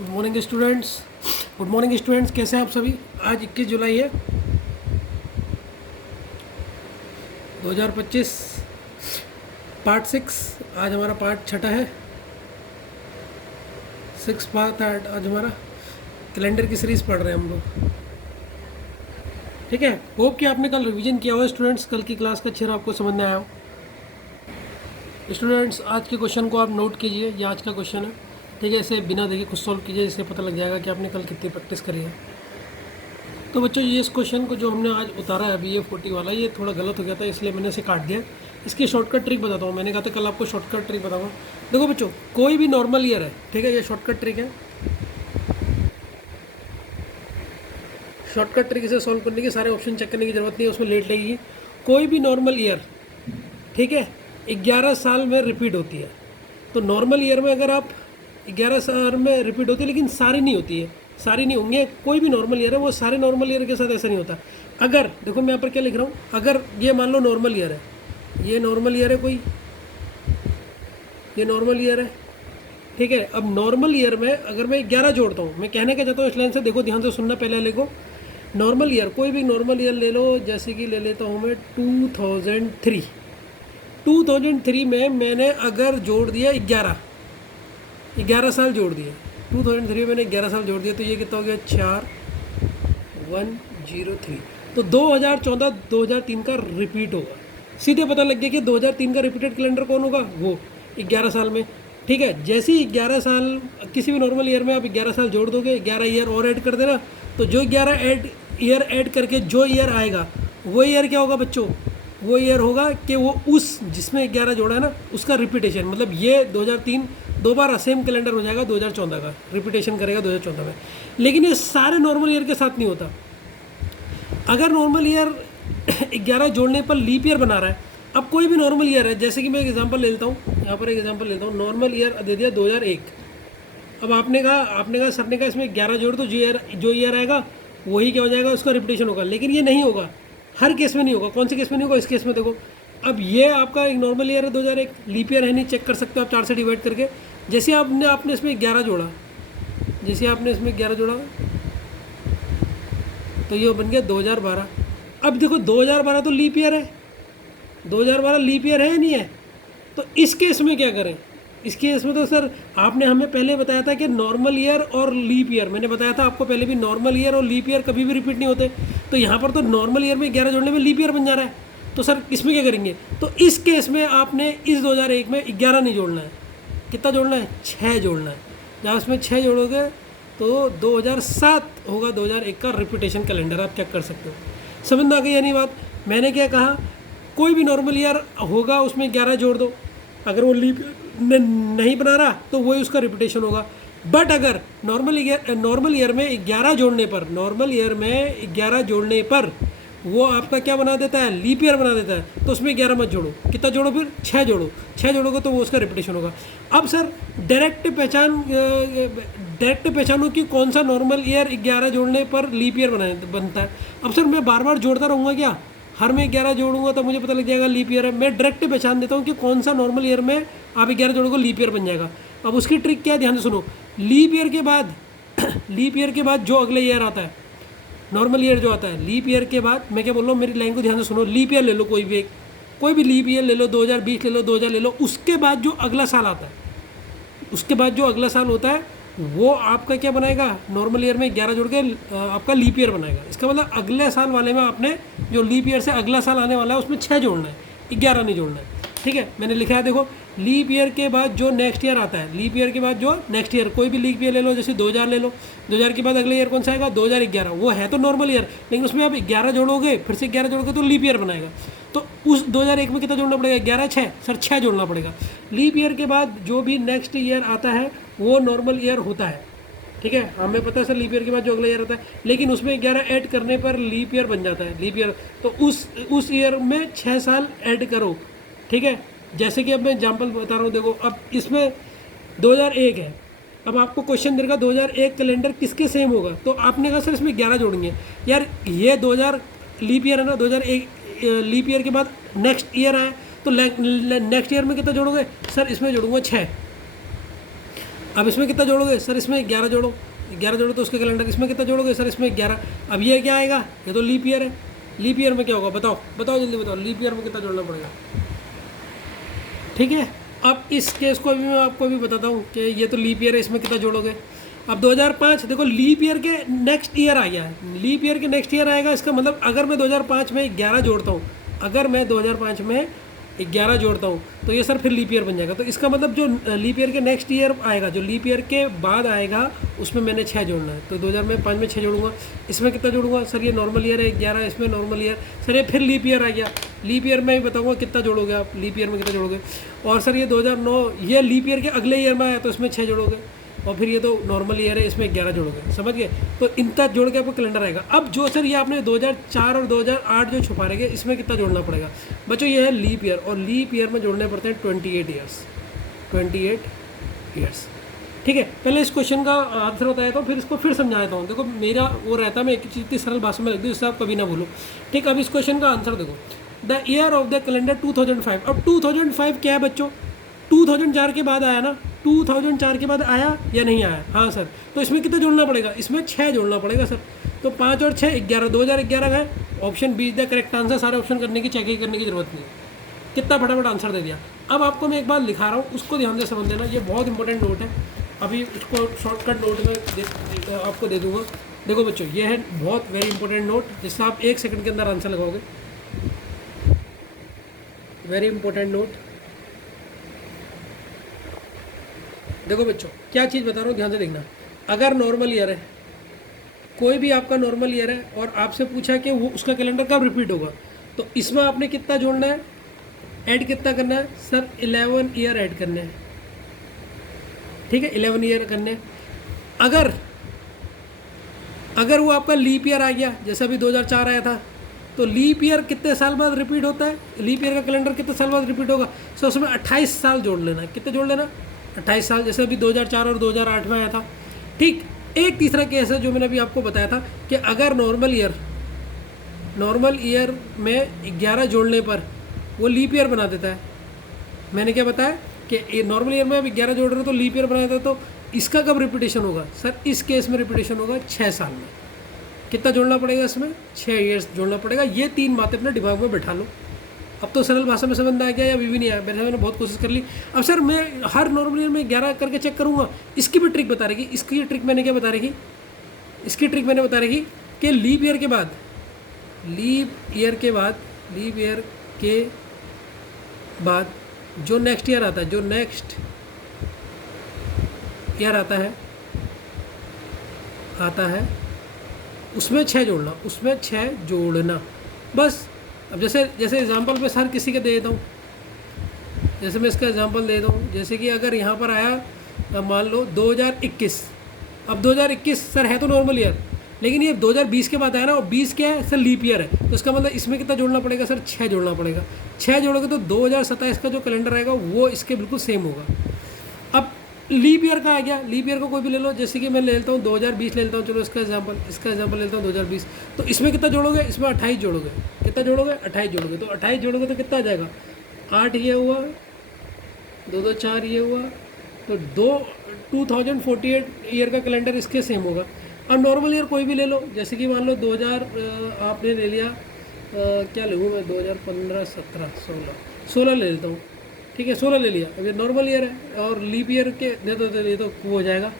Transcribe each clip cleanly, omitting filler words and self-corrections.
Good morning students, कैसे हैं आप सभी। आज 21 जुलाई है 2025। पार्ट 6, आज हमारा पार्ट छठा है। 6 पार्ट आज हमारा कैलेंडर की सीरीज़ पढ़ रहे हैं हम लोग। ठीक है, होप कि आपने कल रिवीजन किया हुआ स्टूडेंट्स, कल की क्लास का अच्छे से आपको समझ में आया हो। स्टूडेंट्स, आज के क्वेश्चन को आप नोट कीजिए, ये आज का क्वेश्चन है। ठीक है, इसे बिना देखे खुद सॉल्व कीजिए, इससे पता लग जाएगा कि आपने कल कितनी प्रैक्टिस करी है। तो बच्चों, ये इस क्वेश्चन को जो हमने आज उतारा है अभी, ये 40 वाला, ये थोड़ा गलत हो गया था, इसलिए मैंने इसे काट दिया। इसकी शॉर्टकट ट्रिक बताता हूँ। मैंने कहा था कल आपको शॉर्टकट ट्रिक बताऊँगा। देखो बच्चों, कोई भी नॉर्मल ईयर है, ठीक है, ये शॉर्टकट ट्रिक है। शॉर्टकट ट्रिक से सॉल्व करने की सारे ऑप्शन चेक करने की ज़रूरत नहीं है, उसमें लेट लगेगी। कोई भी नॉर्मल ईयर, ठीक है, 11 साल में रिपीट होती है। तो नॉर्मल ईयर में अगर आप 11 साल में रिपीट होती है, लेकिन सारी नहीं होती है, सारी नहीं होंगे। कोई भी नॉर्मल ईयर है, वो सारे नॉर्मल ईयर के साथ ऐसा नहीं होता। अगर देखो, मैं यहाँ पर क्या लिख रहा हूँ, अगर ये मान लो नॉर्मल ईयर है, ये नॉर्मल ईयर है कोई, ये नॉर्मल ईयर है, ठीक है। अब नॉर्मल ईयर में अगर मैं 11 जोड़ता हूँ, मैं कहने का चाहता हूँ इस लाइन से, देखो ध्यान से सुनना, पहले लिखो। नॉर्मल ईयर, कोई भी नॉर्मल ईयर ले लो, जैसे कि ले लेता हूँ मैं 2003। 2003 में मैंने अगर जोड़ दिया 11 साल जोड़ दिए, 2003 में मैंने 11 साल जोड़ दिया, तो ये कितना हो गया, 4103। तो 2014-2003 का रिपीट होगा। सीधे पता लग गया कि 2003 का रिपीटेड कैलेंडर कौन होगा, वो 11 साल में। ठीक है, जैसे ही 11 साल, किसी भी नॉर्मल ईयर में आप 11 साल जोड़ दोगे, 11 ईयर और ऐड कर देना, तो जो 11 ईयर ऐड करके जो ईयर आएगा, वो ईयर क्या होगा बच्चों, वो ईयर होगा कि वो उस जिसमें 11 जोड़ा है ना, उसका रिपीटेशन। मतलब ये 2003 दोबारा सेम कैलेंडर हो जाएगा, 2014 का रिपीटेशन करेगा 2014 में। लेकिन ये सारे नॉर्मल ईयर के साथ नहीं होता। अगर नॉर्मल ईयर 11 जोड़ने पर लीप ईयर बना रहा है, अब कोई भी नॉर्मल ईयर है, जैसे कि मैं एक एग्जांपल ले लेता हूँ, यहाँ पर एक एग्जांपल लेता हूँ। नॉर्मल ईयर दे दिया 2001। अब आपने कहा सर ने कहा इसमें 11 जोड़ तो जो ईयर आएगा वही क्या हो जाएगा, उसका रिपीटेशन होगा। लेकिन ये नहीं होगा, हर केस में नहीं होगा। कौन से केस में नहीं होगा, इस केस में देखो। अब ये आपका एक नॉर्मल ईयर है 2001, लीप ईयर है नहीं, चेक कर सकते हो आप 4 से डिवाइड करके। जैसे आपने इसमें 11 जोड़ा, जैसे आपने इसमें 11 जोड़ा, तो ये बन गया 2012। अब देखो 2012 तो लीप ईयर है, 2012 लीप ईयर है या नहीं है। तो इस केस में क्या करें, इस केस में तो सर आपने हमें पहले बताया था कि नॉर्मल ईयर और लीप ईयर, मैंने बताया था आपको पहले भी, नॉर्मल ईयर और लीप ईयर कभी भी रिपीट नहीं होते। तो यहाँ पर तो नॉर्मल ईयर में 11 जोड़ने में लीप ईयर बन जा रहा है। तो सर इसमें क्या करेंगे, तो इस केस में आपने इस 2001 में 11 नहीं जोड़ना है, कितना जोड़ना है, 6 जोड़ना है। जहाँ इसमें 6 जोड़ोगे तो 2007 होगा 2001 का रिपीटेशन कैलेंडर। आप चेक कर सकते हो। समझ में आ गई यानी बात। मैंने क्या कहा, कोई भी नॉर्मल ईयर होगा उसमें 11 जोड़ दो, अगर वो लीप नहीं बना रहा तो वही उसका रिपीटेशन होगा। बट अगर नॉर्मल ईयर में 11 जोड़ने पर, नॉर्मल ईयर में 11 जोड़ने पर वो आपका क्या बना देता है, लीप ईयर बना देता है, तो उसमें 11 मत जोड़ो। कितना जोड़ो, फिर 6 जोड़ो। 6 जोड़ोगे तो वो उसका रिपीटेशन होगा। अब सर डायरेक्ट पहचानो कि कौन सा नॉर्मल ईयर 11 जोड़ने पर लीप ईयर बनता है। अब सर मैं बार बार जोड़ता रहूँगा क्या, हर में 11 जोड़ूंगा तो मुझे पता लग जाएगा लीप ईयर है। मैं डायरेक्ट पहचान देता हूँ कि कौन सा नॉर्मल ईयर में आप 11 जोड़ोगे लीप ईयर बन जाएगा। अब उसकी ट्रिक क्या है, ध्यान से सुनो। लीप ईयर के बाद लीप ईयर के बाद जो अगले ईयर आता है, नॉर्मल ईयर जो आता है, लीप ईयर के बाद, मैं क्या बोल रहा हूँ, मेरी लाइन को ध्यान से सुनो। लीप ईयर ले लो, कोई भी लीप ईयर ले लो, 2020 ले लो, 2000 ले लो। उसके बाद जो अगला साल आता है, उसके बाद जो अगला साल होता है, वो आपका क्या बनाएगा, नॉर्मल ईयर में 11 जोड़ के आपका लीप ईयर बनाएगा। इसका मतलब अगले साल वाले में आपने जो लीप ईयर से अगला साल आने वाला है उसमें 6 जोड़ना है, 11 नहीं जोड़ना है। ठीक है, मैंने लिखा है, देखो। लीप ईयर के बाद जो नेक्स्ट ईयर आता है, लीप ईयर के बाद जो नेक्स्ट ईयर, कोई भी लीप ईयर ले लो, जैसे 2000 ले लो, 2000 के बाद अगले ईयर कौन सा आएगा, 2011। वो है तो नॉर्मल ईयर, लेकिन उसमें आप 11 जोड़ोगे, फिर से 11 जोड़ोगे तो लीप ईयर बनाएगा। तो उस 2001 में कितना जोड़ना पड़ेगा, 11 6, सर 6 जोड़ना पड़ेगा। लीप ईयर के बाद जो भी नेक्स्ट ईयर आता है वो नॉर्मल ईयर होता है। ठीक है, हमें पता है सर लीप ईयर के बाद जो अगला ईयर आता है, लेकिन उसमें 11 ऐड करने पर लीप ईयर बन जाता है, लीप ईयर। तो उस ईयर में 6 साल ऐड करो। ठीक है, जैसे कि अब मैं एग्जांपल बता रहा हूँ, देखो। अब इसमें 2001 है, अब आपको क्वेश्चन देगा 2001 कैलेंडर किसके सेम होगा, तो आपने कहा सर इसमें 11 जोड़ेंगे। यार ये 2000 लीप ईयर है ना, 2001 लीप ईयर के बाद नेक्स्ट ईयर आया, तो नेक्स्ट ईयर में कितना जोड़ोगे, सर इसमें जोड़ूंगा 6। अब इसमें कितना जोड़ोगे सर, इसमें 11 जोड़ो, 11 जोड़ो तो उसका कैलेंडर, इसमें कितना जोड़ोगे सर, इसमें 11। अब ये क्या आएगा, ये तो लीप ईयर है, लीप ईयर में क्या होगा बताओ, बताओ जल्दी बताओ, लीप ईयर में कितना जोड़ना पड़ेगा। ठीक है, अब इस केस को भी मैं आपको भी बताता हूँ कि ये तो लीप ईयर है, इसमें कितना जोड़ोगे। अब 2005 देखो लीप ईयर के नेक्स्ट ईयर आ गया है, लीप ईयर के नेक्स्ट ईयर आएगा, इसका मतलब अगर मैं 2005 में 11 जोड़ता हूँ, अगर मैं 2005 में 11 जोड़ता हूँ तो ये सर फिर लीप ईयर बन जाएगा। तो इसका मतलब जो लीप ईयर के नेक्स्ट ईयर आएगा, जो लीप ईयर के बाद आएगा, उसमें मैंने 6 जोड़ना है। तो 2005 में 6 जोड़ूंगा, इसमें कितना जोड़ूंगा सर, ये नॉर्मल ईयर है 11, इसमें नॉर्मल ईयर, सर ये फिर लीप ईयर आ गया, लीप ईयर में भी बताऊंगा कितना जोड़ोगे आप, लीप ईयर में कितना जोड़ोगे। और सर ये 2009 ये लीप ईयर के अगले ईयर में आया तो इसमें 6 जोड़ोगे, और फिर ये तो नॉर्मल ईयर है, इसमें 11 जोड़ोगे, समझ गए। तो इतना जोड़ के आपको कैलेंडर आएगा। अब जो सर ये आपने 2004 और 2008 जो छुपा रहेंगे, इसमें कितना जोड़ना पड़ेगा बच्चों, ये है लीप ईयर, और लीप ईयर में जोड़ने पड़ते हैं 28 ईयर्स, 28 ईयर्स। ठीक है, पहले इस क्वेश्चन का आंसर बताया था, फिर इसको फिर समझा देता हूँ। देखो मेरा वो रहता है, मैं एक चीज़ इतनी सरल भाषा में लिख दूँ जिससे आप कभी ना भूलो। ठीक, अब इस क्वेश्चन का आंसर देखो, the year of the calendar 2005। अब 2005 क्या है बच्चों, 2004 के बाद आया ना, 2004 के बाद आया या नहीं आया, हाँ सर। तो इसमें कितना जोड़ना पड़ेगा, इसमें 6 जोड़ना पड़ेगा सर। तो 5 और 6 11, 2011 है option be the correct answer. सारे ऑप्शन करने की चेक करने की जरूरत नहीं है, कितना फटाफट आंसर दे दिया। अब आपको मैं एक बार लिखा रहा हूँ, उसको ध्यान से समझ लेना, ये बहुत इंपॉर्टेंट नोट है। अभी उसको शॉर्टकट नोट में आपको दे दूँगा। देखो बच्चों, ये है बहुत वेरी इंपॉर्टेंट नोट, जिससे आप 1 सेकंड के अंदर आंसर लगाओगे। Very important note. देखो बच्चों, क्या चीज़ बता रहा हूँ, ध्यान से देखना। अगर नॉर्मल ईयर है, कोई भी आपका नॉर्मल ईयर है, और आपसे पूछा कि वो उसका कैलेंडर कब रिपीट होगा, तो इसमें आपने कितना जोड़ना है, ऐड कितना करना है सर, 11 ईयर ऐड करने हैं। ठीक है, 11 ईयर करने। अगर वो आपका लीप ईयर आ गया, जैसा अभी 2004 आया था, तो लीप ईयर कितने साल बाद रिपीट होता है, लीप ईयर का कैलेंडर कितने साल बाद रिपीट होगा, सो उसमें 28 साल जोड़ लेना है। कितने जोड़ लेना, 28 साल, जैसे अभी 2004 और 2008 में आया था। ठीक, एक तीसरा केस है जो मैंने अभी आपको बताया था कि अगर नॉर्मल ईयर में 11 जोड़ने पर वो लीप ईयर बना देता है। मैंने क्या बताया कि नॉर्मल ईयर में अब 11 जोड़ रहे हो तो लीप ईयर बना देता है, तो इसका कब रिपीटेशन होगा सर, इस केस में रिपीटेशन होगा 6 साल में। कितना जोड़ना पड़ेगा इसमें, 6 ईयर्स जोड़ना पड़ेगा। ये 3 बातें अपने दिमाग में बैठा लो। अब तो सरल भाषा में समझ में आ गया या अभी भी नहीं आया, मैंने बहुत कोशिश कर ली। अब सर मैं हर नॉर्मल ईयर में 11 करके चेक करूँगा, इसकी भी ट्रिक बता रहेगी। इसकी ट्रिक मैंने क्या बता रही, इसकी ट्रिक मैंने बता रही कि लीप ईयर के बाद जो नेक्स्ट ईयर आता है उसमें 6 जोड़ना, बस। अब जैसे एग्जांपल पे सर किसी के दे देता हूँ, जैसे मैं इसका एग्जांपल दे देता हूँ। जैसे कि अगर यहाँ पर आया मान लो 2021, अब 2021 सर है तो नॉर्मल ईयर, लेकिन ये 2020 के बाद आया ना, और 20 क्या है सर, लीप ईयर है। तो इसका मतलब इसमें कितना जोड़ना पड़ेगा सर, 6 जोड़ना पड़ेगा। 6 जोड़ोगे तो 2027 का जो कैलेंडर आएगा वो इसके बिल्कुल सेम होगा। अब लीप ईयर का आ गया, लीप ईयर को कोई भी ले लो, जैसे कि मैं ले लेता हूँ 2020 ले लेता हूँ, चलो इसका एग्जांपल ले लेता हूँ 2020। तो इसमें कितना जोड़ोगे, इसमें 28 जोड़ोगे। कितना जोड़ोगे, 28 जोड़ोगे। तो 28 जोड़ोगे तो कितना आ जाएगा, 8 ये हुआ, 2 2 4 ये हुआ, तो 2048 ईयर का कैलेंडर इसके सेम होगा। अब नॉर्मल ईयर कोई भी ले लो, जैसे कि मान लो 2000 आपने ले लिया, क्या लूँ मैं, 2015 17 16 ले लेता हूँ। ठीक है, 16 ले लिया। अब ये नॉर्मल ईयर है, और लीप ईयर के दे दो तो ये तो वो हो जाएगा,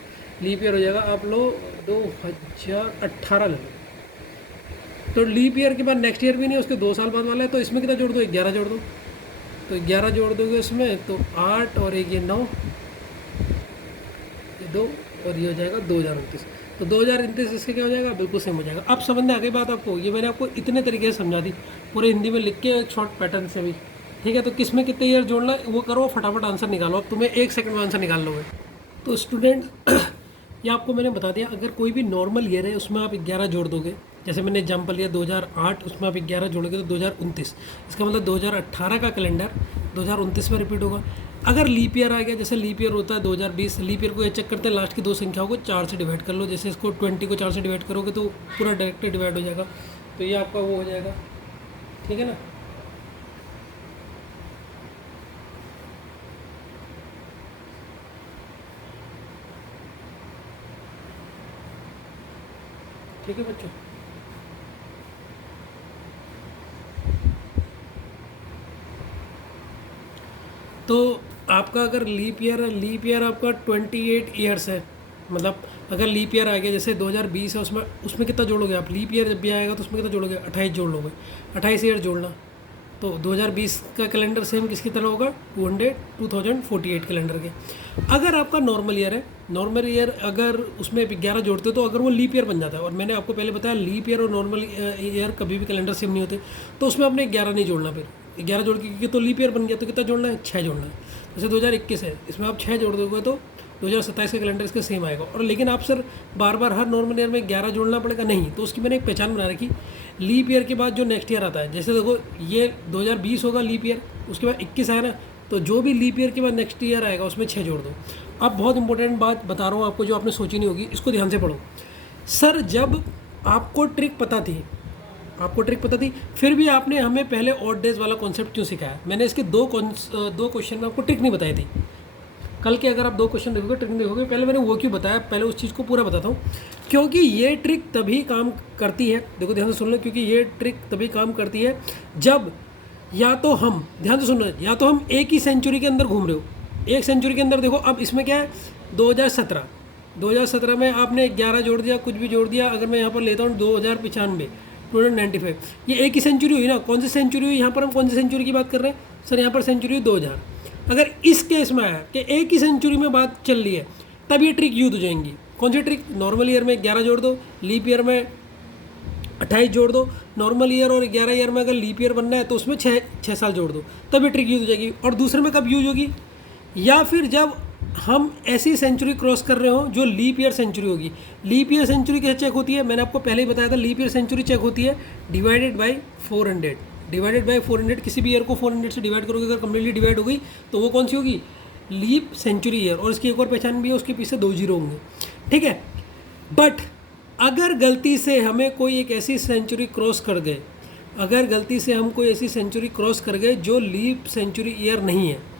लीप ईयर हो जाएगा। आप लो 2018 ले लो, तो लीप ईयर के बाद नेक्स्ट ईयर भी नहीं, उसके 2 साल बाद वाला है। तो इसमें कितना जोड़ दो, 11 जोड़ दो। तो 11 जोड़ दोगे इसमें, तो 8 और 1 ये 9, ये 2 और ये हो जाएगा 2029। तो 2029 इसके क्या हो जाएगा, बिल्कुल सेम हो जाएगा। अब समझ में आ गई बात आपको, ये मैंने आपको इतने तरीके से समझा दी, पूरे हिंदी में लिख के एक शॉर्ट पैटर्न से भी। ठीक है, तो किस में कितने ईयर जोड़ना है वो करो, फटाफट आंसर निकालो। अब तुम्हें 1 सेकंड में आंसर निकाल लोगे। तो स्टूडेंट ये आपको मैंने बता दिया, अगर कोई भी नॉर्मल ईयर है उसमें आप 11 जोड़ दोगे। जैसे मैंने एग्जाम्पल लिया 2008, उसमें आप 11 जोड़ोगे तो 2029, इसका मतलब 2018 का कैलेंडर 2029 में रिपीट होगा। अगर लीप ईयर आ गया, जैसे लीप ईयर होता है 2020, लीप ईयर को ये चेक करते हैं लास्ट की 2 संख्याओं को 4 से डिवाइड कर लो। जैसे इसको 20 को 4 से डिवाइड करोगे तो पूरा डायरेक्ट डिवाइड हो जाएगा, तो ये आपका वो हो जाएगा। ठीक है ना, ठीक है बच्चों। तो आपका अगर लीप ईयर है, लीप ईयर आपका 28 ईयर्स है, मतलब अगर लीप ईयर आ गया जैसे 2020 है, उसमें उसमें कितना जोड़ोगे आप? लीप ईयर जब भी आएगा तो उसमें कितना जोड़ोगे? 28 जोड़ लोगे, 28 ईयर जोड़ना। तो 2020 का कैलेंडर सेम किसकी तरह होगा? 2048 कैलेंडर के। अगर आपका नॉर्मल ईयर है, नॉर्मल ईयर अगर उसमें 11 जोड़ते हो तो अगर वो लीप ईयर बन जाता है, और मैंने आपको पहले बताया लीप ईयर और नॉर्मल ईयर कभी भी कैलेंडर सेम नहीं होते, तो उसमें आपने 11 नहीं जोड़ना, फिर 11 जोड़ के, क्योंकि तो लीप ईयर बन गया, तो कितना जोड़ना है? 6 जोड़ना है। जैसे 2021 है, इसमें आप 6 जोड़ दोगे तो 2027 का कैलेंडर इसका सेम आएगा। और लेकिन आप सर बार बार हर नॉर्मल ईयर में 11 जोड़ना पड़ेगा? नहीं। तो उसकी मैंने एक पहचान बना रखी, लीप ईयर के बाद जो नेक्स्ट ईयर आता है, जैसे देखो ये 2020 होगा लीप ईयर, उसके बाद 21 आया ना, तो जो भी लीप ईयर के बाद नेक्स्ट ईयर आएगा उसमें 6 जोड़ दो। अब बहुत इंपॉर्टेंट बात बता रहा हूँ आपको, जो आपने सोची नहीं होगी, इसको ध्यान से पढ़ो। सर जब आपको ट्रिक पता थी, फिर भी आपने हमें पहले ऑड डेज वाला कॉन्सेप्ट क्यों सिखाया? मैंने इसके दो क्वेश्चन में आपको ट्रिक नहीं बताई थी। कल के अगर आप 2 क्वेश्चन देखोगे, ट्रिक देखोगे, पहले मैंने वो क्यों बताया, पहले उस चीज़ को पूरा बताता हूँ। क्योंकि ये ट्रिक तभी काम करती है, देखो ध्यान से सुन लो, क्योंकि ये ट्रिक तभी काम करती है जब या तो हम, ध्यान से सुनना, या तो हम एक ही सेंचुरी के अंदर घूम रहे हो, एक सेंचुरी के अंदर। देखो अब इसमें क्या है, 2017 में आपने 11 जोड़ दिया, कुछ भी जोड़ दिया। अगर मैं यहाँ पर लेता हूँ 2095, 295, ये एक ही सेंचुरी हुई ना। कौन सी सेंचुरी हुई यहाँ पर? हम कौन सी सेंचुरी की बात कर रहे हैं सर? यहाँ पर सेंचुरी हुई 2000। अगर इस केस में आया कि एक ही सेंचुरी में बात चल रही है, तब ये ट्रिक यूज हो जाएंगी। कौन सी ट्रिक? नॉर्मल ईयर में 11 जोड़ दो, लीप ईयर में 28 जोड़ दो। नॉर्मल ईयर और 11 ईयर में अगर लीप ईयर बनना है तो उसमें 6 साल जोड़ दो, तब ये ट्रिक यूज हो जाएगी। और दूसरे में कब यूज होगी? या फिर जब हम ऐसी सेंचुरी क्रॉस कर रहे हो जो लीप ईयर सेंचुरी होगी। लीप ईयर सेंचुरी कैसे चेक होती है? मैंने आपको पहले ही बताया था, लीप ईयर सेंचुरी चेक होती है डिवाइडेड बाई 400। डिवाइडेड बाई 400, किसी भी ईयर को 400 से डिवाइड करोगे, अगर कम्प्लीटली डिवाइड हो गई तो वो कौन सी होगी? Leap century year. और इसकी एक और पहचान भी है, उसके पीछे 2 जीरो होंगे, ठीक है। बट अगर गलती से हमें कोई एक ऐसी सेंचुरी क्रॉस कर गए, अगर गलती से हम कोई ऐसी सेंचुरी क्रॉस कर गए जो लीप सेंचुरी ईयर नहीं है,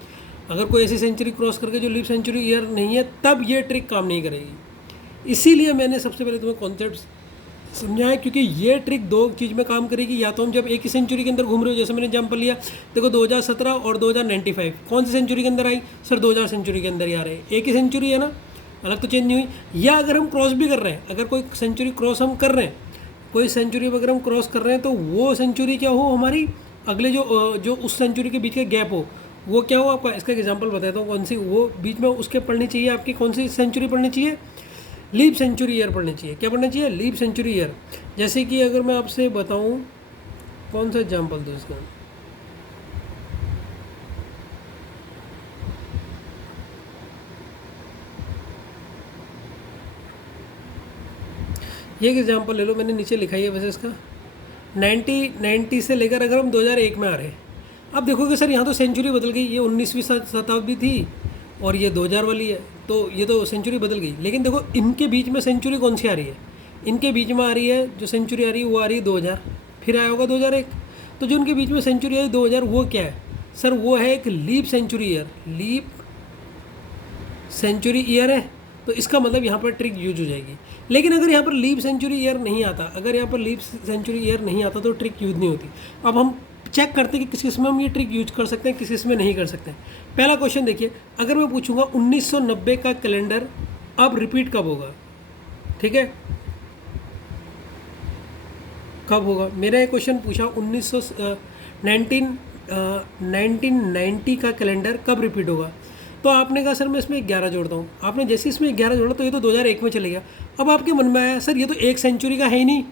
अगर कोई ऐसी सेंचुरी क्रॉस करके जो लीप सेंचुरी ईयर नहीं है, तब ये ट्रिक काम नहीं करेगी। इसीलिए मैंने सबसे पहले तुम्हें कॉन्सेप्ट समझाया, क्योंकि ये ट्रिक 2 चीज़ में काम करेगी। या तो हम जब एक ही सेंचुरी के अंदर घूम रहे हो, जैसे मैंने एग्जाम्पल लिया, देखो 2017 और 2095 कौन सी सेंचुरी के अंदर आई? सर 2000 सेंचुरी के अंदर ही आ रहे हैं, एक ही सेंचुरी है ना, अलग तो चेंज नहीं हुई। या अगर हम क्रॉस भी कर रहे हैं, अगर कोई सेंचुरी क्रॉस हम कर रहे हैं, कोई सेंचुरी अगर हम क्रॉस कर रहे हैं, तो वो सेंचुरी क्या हो हमारी, अगले जो उस सेंचुरी के बीच का गैप हो, वो क्या हो आपका। इसका एग्जांपल बताता हूँ कौन सी वो बीच में उसके पढ़नी चाहिए आपकी, कौन सी सेंचुरी पढ़नी चाहिए? लीप सेंचुरी ईयर पढ़नी चाहिए। क्या पढ़ना चाहिए? Leap century year. जैसे कि अगर मैं आपसे बताऊँ, कौन सा एग्जांपल दूँ इसका? ये एग्जांपल ले लो, मैंने नीचे लिखा ही है वैसे इसका। 90 से लेकर अगर हम 2001 में आ रहे हैं, अब देखोगे सर यहाँ तो सेंचुरी बदल गई, ये 19वीं शताब्दी थी और ये 2000 वाली है, तो ये तो सेंचुरी बदल गई। लेकिन देखो इनके बीच में सेंचुरी कौन सी आ रही है? इनके बीच में आ रही है, जो सेंचुरी आ रही है वो आ रही है 2000, फिर आया होगा 2001। तो जो उनके बीच में सेंचुरी आई 2000, वो क्या है सर? वो है एक leap century year, leap century year है। तो इसका मतलब यहाँ पर ट्रिक यूज हो जाएगी। लेकिन अगर यहाँ पर लीप सेंचुरी ईयर नहीं आता, अगर यहाँ पर लीप सेंचुरी ईयर नहीं आता तो ट्रिक यूज नहीं होती। अब हम चेक करते हैं कि किस किस में हम ये ट्रिक यूज कर सकते हैं, किस किस में नहीं कर सकते हैं। पहला क्वेश्चन देखिए, अगर मैं पूछूंगा 1990 का कैलेंडर अब रिपीट कब होगा, ठीक है, कब होगा? मेरा एक क्वेश्चन पूछा 1990 का कैलेंडर कब रिपीट होगा, तो आपने कहा सर मैं इसमें 11 जोड़ता हूँ। आपने जैसे इसमें 11 जोड़ा तो ये तो 2001 में चले गया। अब आपके मन में आया सर ये तो एक सेंचुरी का है ही नहीं,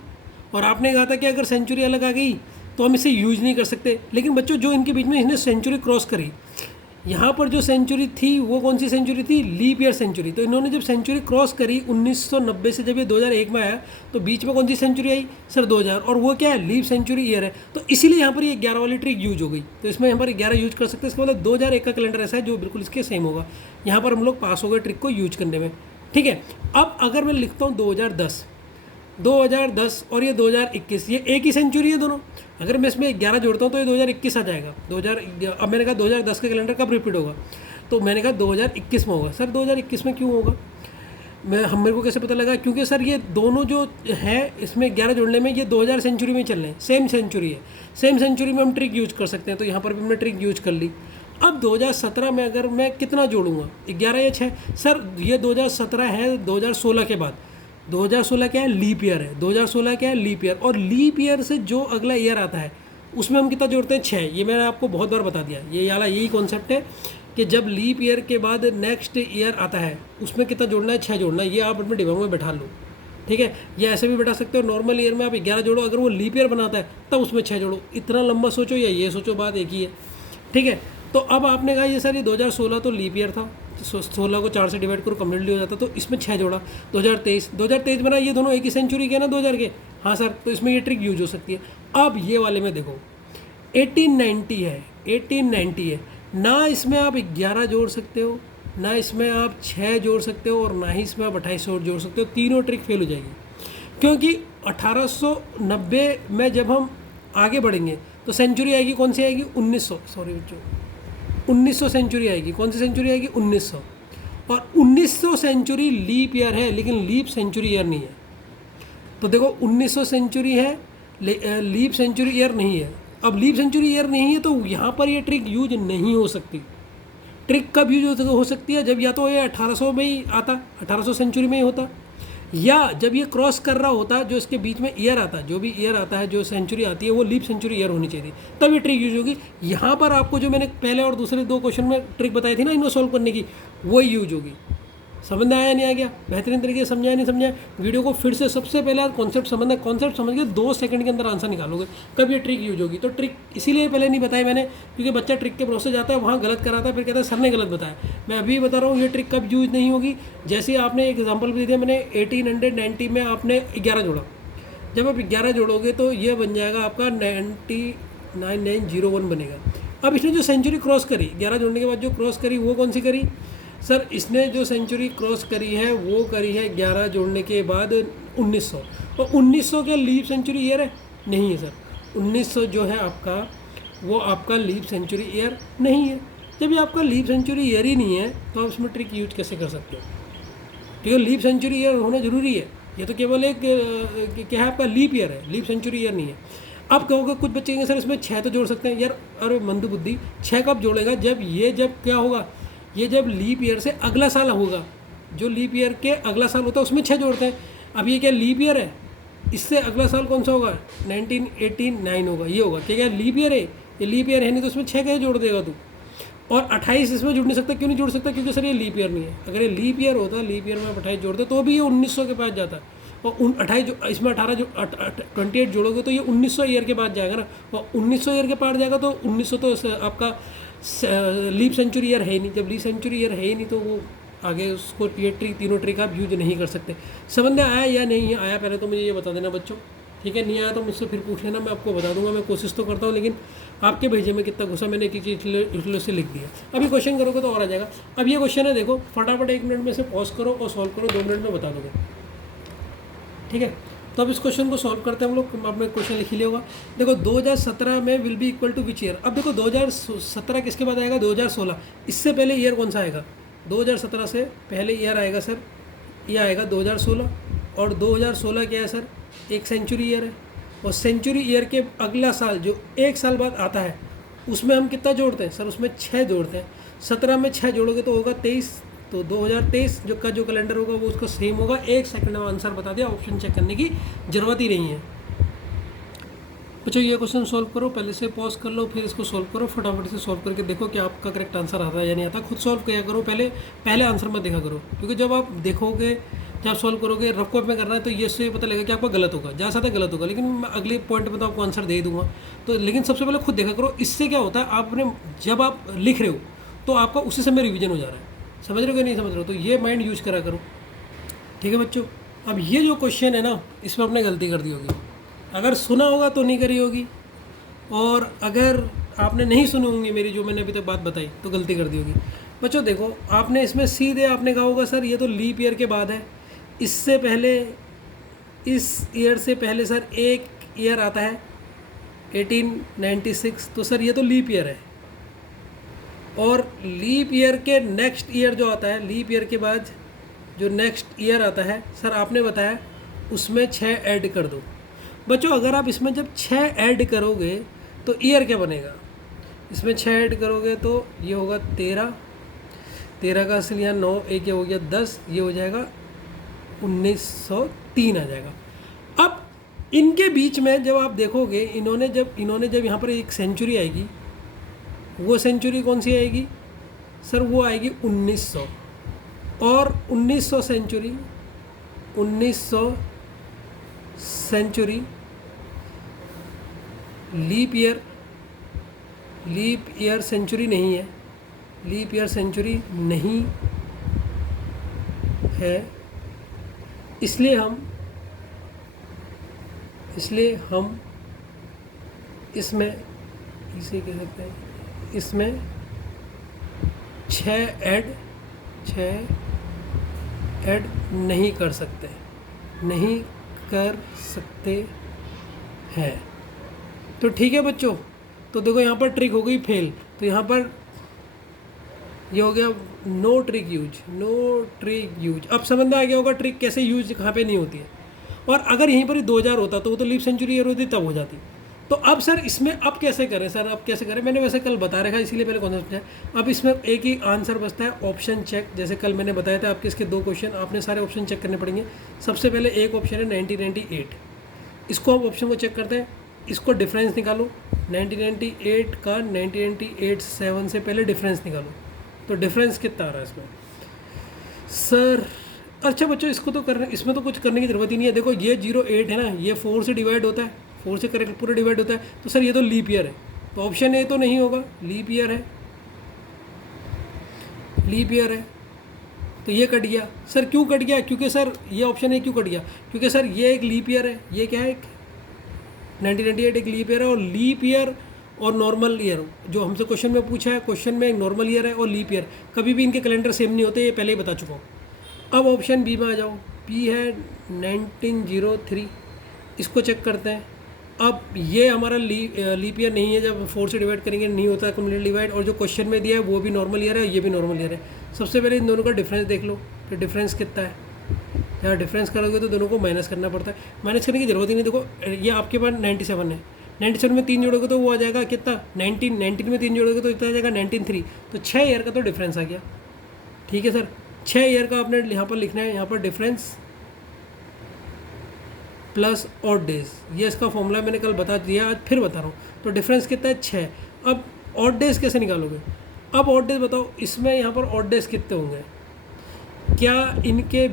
और आपने कहा था कि अगर सेंचुरी अलग आ गई तो हम इसे यूज नहीं कर सकते। लेकिन बच्चों जो इनके बीच में इसने सेंचुरी क्रॉस करी, यहाँ पर जो सेंचुरी थी वो कौन सी सेंचुरी थी? Leap year century. तो इन्होंने जब सेंचुरी क्रॉस करी 1990 से, जब ये 2001 में आया, तो बीच में कौन सी सेंचुरी आई सर? 2000। और वो क्या है? लीप सेंचुरी ईयर है। तो इसीलिए यहाँ पर ये 11 वाली ट्रिक यूज हो गई। तो इसमें यहाँ पर 11 यूज कर सकते हैं। इसका मतलब 2001 का कैलेंडर ऐसा है जो बिल्कुल इसके सेम होगा। यहाँ पर हम लोग पास हो गए ट्रिक को यूज करने में, ठीक है। अब अगर मैं लिखता हूँ 2010 और ये 2021, ये एक ही सेंचुरी है दोनों। अगर मैं इसमें 11 जोड़ता हूँ तो ये 2021 आ जाएगा। अब मैंने कहा 2010 का कैलेंडर कब रिपीट होगा, तो मैंने कहा 2021 में होगा। सर 2021 में क्यों होगा? मेरे को कैसे पता लगा, क्योंकि सर ये दोनों जो है इसमें 11 जोड़ने में ये 2000 सेंचुरी में चल रहे हैं, सेम सेंचुरी है, सेम सेंचुरी में हम ट्रिक यूज कर सकते हैं, तो यहाँ पर भी हमने ट्रिक यूज कर ली। अब 2017 में अगर मैं कितना जोड़ूंगा, 11 या 6? सर ये 2017 है 2016 के बाद, 2016 क्या है, लीप ईयर है, 2016 क्या है, लीप ईयर, और लीप ईयर से जो अगला ईयर आता है उसमें हम कितना जोड़ते हैं, 6। ये मैंने आपको बहुत बार बता दिया, ये वाला यही कॉन्सेप्ट है कि जब लीप ईयर के बाद नेक्स्ट ईयर आता है उसमें कितना जोड़ना है, 6 जोड़ना है। ये आप अपने दिमाग में बैठा लो, ठीक है। ये ऐसे भी बैठा सकते हो, नॉर्मल ईयर में आप 11 जोड़ो, अगर वो लीप ईयर बनाता है तब उसमें 6 जोड़ो। इतना लंबा सोचो या ये सोचो, बात एक ही है, ठीक है। तो अब आपने कहा ये सर ये 2016 तो लीप ईयर था, 16 को 4 से डिवाइड करो कम्प्लीटली हो जाता, तो इसमें 6 जोड़ा। 2023 बना, ये दोनों एक ही सेंचुरी के ना 2000 के, हाँ सर, तो इसमें ये ट्रिक यूज हो सकती है। अब ये वाले में देखो 1890 है, 1890 है ना, इसमें आप 11 जोड़ सकते हो, ना इसमें आप 6 जोड़ सकते हो, और ना ही इसमें आप 28 और जोड़ सकते हो। तीनों ट्रिक फेल हो जाएगी, क्योंकि 1890 में जब हम आगे बढ़ेंगे तो सेंचुरी आएगी, कौन सी आएगी, 1900, सॉरी बच्चों, 1900 सेंचुरी आएगी। कौन सी सेंचुरी आएगी, 1900, और 1900 सेंचुरी लीप ईयर है, लेकिन लीप सेंचुरी ईयर नहीं है। तो देखो 1900 सेंचुरी है, लीप सेंचुरी ईयर नहीं है। अब लीप सेंचुरी ईयर नहीं है तो यहाँ पर ये ट्रिक यूज नहीं हो सकती। ट्रिक कब यूज हो सकती है, जब या तो ये 1800 में ही आता, 1800 सेंचुरी में ही होता, या जब ये क्रॉस कर रहा होता, जो इसके बीच में ईयर आता, जो भी ईयर आता है, जो सेंचुरी आती है वो लीप सेंचुरी ईयर होनी चाहिए, तब ये ट्रिक यूज होगी। यहाँ पर आपको जो मैंने पहले और दूसरे 2 क्वेश्चन में ट्रिक बताई थी ना इनको सॉल्व करने की, वही यूज होगी। समझ में आया नहीं आ गया, बेहतरीन तरीके से समझाया नहीं समझाया, वीडियो को फिर से सबसे पहले आप कॉन्सेप्ट समझना, कॉन्सेप्ट समझ के 2 सेकंड के अंदर आंसर निकालोगे, कब ये ट्रिक यूज होगी। तो ट्रिक इसीलिए पहले नहीं बताई मैंने, क्योंकि बच्चा ट्रिक के प्रोसेस जाता है, वहाँ गलत कराता है, फिर कहता है सर ने गलत बताया। मैं अभी बता रहा हूँ ये ट्रिक कब यूज नहीं होगी। जैसे आपने एक एग्जाम्पल भी दिया, मैंने 1890 में आपने 11 जोड़ा, जब आप 11 जोड़ोगे तो ये बन जाएगा आपका 9901 बनेगा। अब इसने जो सेंचुरी क्रॉस करी 11 जोड़ने के बाद, जो क्रॉस करी वो कौन सी करी, सर इसने जो सेंचुरी क्रॉस करी है वो करी है 11 जोड़ने के बाद 1900, तो 1900 क्या लीप सेंचुरी ईयर है, नहीं है सर। 1900 जो है आपका, वो आपका लीप सेंचुरी ईयर नहीं है। जब ये आपका लीप सेंचुरी ईयर ही नहीं है तो आप इसमें ट्रिक यूज कैसे कर सकते हो, ठीक है। लीप सेंचुरी ईयर होना जरूरी है, ये तो केवल एक क्या है आपका लीप ईयर है, लीप सेंचुरी ईयर नहीं है। अब कहोगे कुछ बच्चे कहेंगे सर इसमें 6 तो जोड़ सकते हैं, यार अरे मंदबुद्धि, 6 कब जोड़ेगा, जब क्या होगा, ये जब लीप ईयर से अगला साल होगा, जो लीप ईयर के अगला साल होता है उसमें 6 जोड़ते हैं। अब ये क्या लीप ईयर है, इससे अगला साल कौन सा होगा, 1989 होगा, ये होगा क्या लीप ईयर है, ये लीप ईयर है नहीं तो उसमें 6 कैसे जोड़ देगा तू। और 28 इसमें जुड़ नहीं सकता, क्यों नहीं जुड़ सकता, क्योंकि सर ये लीप ईयर नहीं है। अगर ये लीप ईयर होता, लीप ईयर में 28 जोड़ते तो भी ये 1900 के पास जाता, और 28 जो इसमें 28 जोड़ोगे तो ये 1900 ईयर के बाद जाएगा ना, और 1900 ईयर के पार जाएगा तो 1900 तो आपका लीप सेंचुरी ईयर है ही नहीं। जब लीप सेंचुरी ईयर है ही नहीं तो वो आगे उसको ये तीनों ट्रिक आप यूज नहीं कर सकते। समझ में आया या नहीं आया, पहले तो मुझे ये बता देना बच्चों, ठीक है। नहीं आया तो मुझसे फिर पूछ लेना, मैं आपको बता दूंगा। मैं कोशिश तो करता हूँ, लेकिन आपके भेजे में कितना घुसा मैंने एक चीज़ इसलिए से लिख दिया। अभी क्वेश्चन करोगे तो और आ जाएगा। अब ये क्वेश्चन है, देखो फटाफट 1 मिनट में से पॉज करो और सॉल्व करो, 2 मिनट में बता दोगे, ठीक है। तो अब इस क्वेश्चन को सॉल्व करते हैं हम लोग। आपने क्वेश्चन लिख लिया होगा। देखो 2017 में will be equal to which year. अब देखो 2017 किसके बाद आएगा, 2016। इससे पहले ईयर कौन सा आएगा, 2017 से पहले ईयर आएगा सर, ये आएगा 2016। और 2016 क्या है सर, एक सेंचुरी ईयर है। और सेंचुरी ईयर के अगला साल जो 1 साल बाद आता है उसमें हम कितना जोड़ते हैं सर, उसमें 6 जोड़ते हैं। 17 में 6 जोड़ोगे तो होगा 23, तो 2023 जो कैलेंडर होगा वो उसका सेम होगा। 1 सेकंड में आंसर बता दिया, ऑप्शन चेक करने की ज़रूरत ही नहीं है। बच्चों ये क्वेश्चन सॉल्व करो, पहले से पॉज कर लो, फिर इसको सॉल्व करो, फटाफट से सॉल्व करके देखो कि आपका करेक्ट आंसर आता है या नहीं आता। खुद सॉल्व किया करो, पहले आंसर मत देखा करो, क्योंकि जब आप देखोगे, जब सॉल्व करोगे, रफ कॉपी में करना है तो ये से पता लगेगा कि आपका गलत होगा, जहाँ ज़्यादा गलत होगा। लेकिन मैं अगले पॉइंट में तो आपको आंसर दे दूँगा। तो लेकिन सबसे पहले खुद देखा करो। इससे क्या होता है, आपने जब आप लिख रहे हो तो आपका उसी समय रिविजन हो जा रहा है। समझ रहे हो कि नहीं समझ रहे हो, तो ये माइंड यूज करा करो, ठीक है बच्चों। अब ये जो क्वेश्चन है ना, इसमें आपने गलती कर दी होगी। अगर सुना होगा तो नहीं करी होगी, और अगर आपने नहीं सुनी होंगी मेरी जो मैंने अभी तक बात बताई तो गलती कर दी होगी। बच्चों देखो, आपने इसमें सीधे आपने कहा होगा सर ये तो लीप ईयर के बाद है, इससे पहले, इस ईयर से पहले सर एक ईयर आता है 1896, तो सर ये तो लीप ईयर है। और लीप ईयर के नेक्स्ट ईयर जो आता है, लीप ईयर के बाद जो नेक्स्ट ईयर आता है सर आपने बताया उसमें 6 ऐड कर दो। बच्चों अगर आप इसमें जब 6 ऐड करोगे तो ईयर क्या बनेगा, इसमें 6 ऐड करोगे तो ये होगा 13, 13 का असल यहाँ 9, एक ये हो गया 10, ये हो जाएगा 1903 आ जाएगा। अब इनके बीच में जब आप देखोगे इन्होंने जब यहाँ पर एक सेंचुरी आएगी, वो सेंचुरी कौन सी आएगी सर, वो आएगी 1900, और 1900 सेंचुरी लीप ईयर सेंचुरी नहीं है, लीप ईयर सेंचुरी नहीं है, इसलिए हम इसमें इसे कह सकते हैं, इसमें 6 ऐड नहीं कर सकते हैं। तो ठीक है बच्चों, तो देखो यहाँ पर ट्रिक हो गई फेल, तो यहाँ पर ये हो गया नो ट्रिक यूज। अब समझ में आ गया होगा ट्रिक कैसे यूज कहाँ पे नहीं होती है। और अगर यहीं पर ही 2000 होता तो वो तो लीप सेंचुरी ईयर होती तब हो जाती। तो अब सर इसमें अब कैसे करें सर, अब कैसे करें, मैंने वैसे कल बता रखा है इसीलिए पहले कौन सा समझा। अब इसमें एक ही आंसर बचता है ऑप्शन चेक। जैसे कल मैंने बताया था आपके इसके 2 क्वेश्चन, आपने सारे ऑप्शन चेक करने पड़ेंगे। सबसे पहले एक ऑप्शन है 1998, इसको आप ऑप्शन को चेक करते हैं, इसको डिफरेंस निकालो 1998 का 1998 से पहले डिफरेंस निकालो, तो डिफरेंस कितना आ रहा है इसमें सर। अच्छा बच्चों इसको तो करना, इसमें तो कुछ करने की ज़रूरत ही नहीं है। देखो ये 08 है ना, ये 4 से डिवाइड होता है, 4 से करेक्ट पूरा डिवाइड होता है, तो सर ये तो लीप ईयर है, तो ऑप्शन ए तो नहीं होगा, लीप ईयर है, तो ये कट गया। सर क्यों कट गया, क्योंकि सर ये ऑप्शन ए क्यों कट गया, क्योंकि सर ये एक लीप ईयर है, ये क्या है, 1998 एक लीप ईयर है, और लीप ईयर और नॉर्मल ईयर जो हमसे क्वेश्चन में पूछा है, क्वेश्चन में एक नॉर्मल ईयर है और लीप ईयर, कभी भी इनके कैलेंडर सेम नहीं होते, ये पहले ही बता चुका हूँ। अब ऑप्शन बी में आ जाओ, बी है 1903, इसको चेक करते हैं। अब ये हमारा लीप ईयर नहीं है, जब 4 से डिवाइड करेंगे नहीं होता कंप्लीट डिवाइड, और जो क्वेश्चन में दिया है वो भी नॉर्मल ईयर है, ये भी नॉर्मल ईयर है। सबसे पहले इन दोनों का डिफरेंस देख लो कि डिफरेंस कितना है। यहाँ डिफरेंस करोगे तो दोनों को माइनस करना पड़ता है, माइनस करने की जरूरत ही नहीं। देखो ये आपके पास 97 है, 97 में 3 जोड़ोगे तो वो आ जाएगा कितना 19 में 3 जोड़ोगे तो इतना आ जाएगा 193, तो 6 ईयर का तो डिफरेंस आ गया। ठीक है सर, 6 ईयर का आपने यहाँ पर लिखना है, यहाँ पर डिफरेंस प्लस ऑड डेज, ये इसका फॉर्मूला मैंने कल बता दिया, आज फिर बता रहा हूँ। तो डिफरेंस कितना है 6। अब ऑड डेज कैसे निकालोगे, अब ऑड डेज बताओ, इसमें यहाँ पर ऑड डेज कितने होंगे, क्या इनके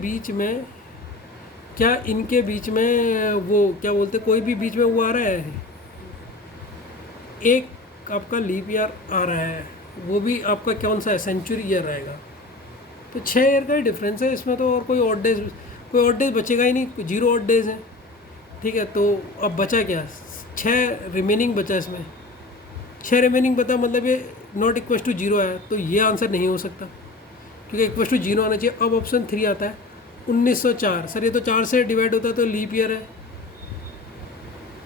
बीच में वो क्या बोलते, कोई भी बीच में वो आ रहा है, एक आपका लीप ईयर आ रहा है, वो भी आपका कौन सा है, सेंचुरी ईयर रहेगा। तो 6 ईयर का ही डिफरेंस है इसमें, तो और कोई ऑड डेज बचेगा ही नहीं, 0 ऑड डेज है। ठीक है, तो अब बचा क्या, 6 रिमेनिंग बचा, इसमें 6 रिमेनिंग बता, मतलब ये नॉट इक्वल टू 0 है, तो ये आंसर नहीं हो सकता क्योंकि इक्वल टू 0 आना चाहिए। अब ऑप्शन 3 आता है 1904, सर ये तो 4 से डिवाइड होता है तो लीप ईयर है,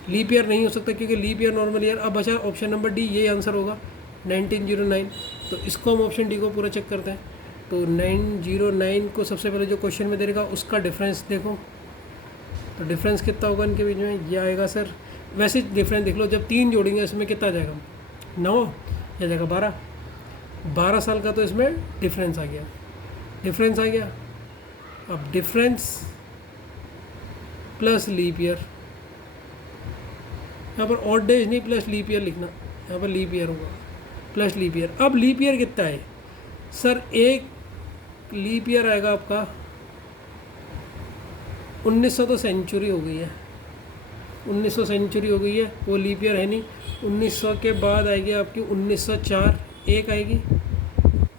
लीप ईयर नहीं हो सकता क्योंकि लीप ईयर नॉर्मल ईयर। अब बचा ऑप्शन नंबर डी, ये आंसर होगा 1909। तो इसको हम ऑप्शन डी को पूरा चेक करते हैं। तो 909 को सबसे पहले जो क्वेश्चन में दे देगा उसका डिफरेंस देखो, तो डिफरेंस कितना होगा इनके बीच में, ये आएगा सर, वैसे डिफरेंस देख लो, जब 3 जोड़ेंगे इसमें कितना आ जाएगा 9, या जाएगा 12 साल का, तो इसमें डिफरेंस आ गया। अब डिफरेंस प्लस लीप ईयर, यहाँ पर ऑड डेज नहीं प्लस लीप ईयर लिखना, यहाँ पर लीप ईयर होगा प्लस लीप ईयर। अब लीप ईयर कितना है सर, एक लीप ईयर आएगा आपका 1900, तो सेंचुरी हो गई है, 1900 सेंचुरी हो गई है, वो लीप ईयर है नहीं। 1900 के बाद आएगी आपकी 1904, एक आएगी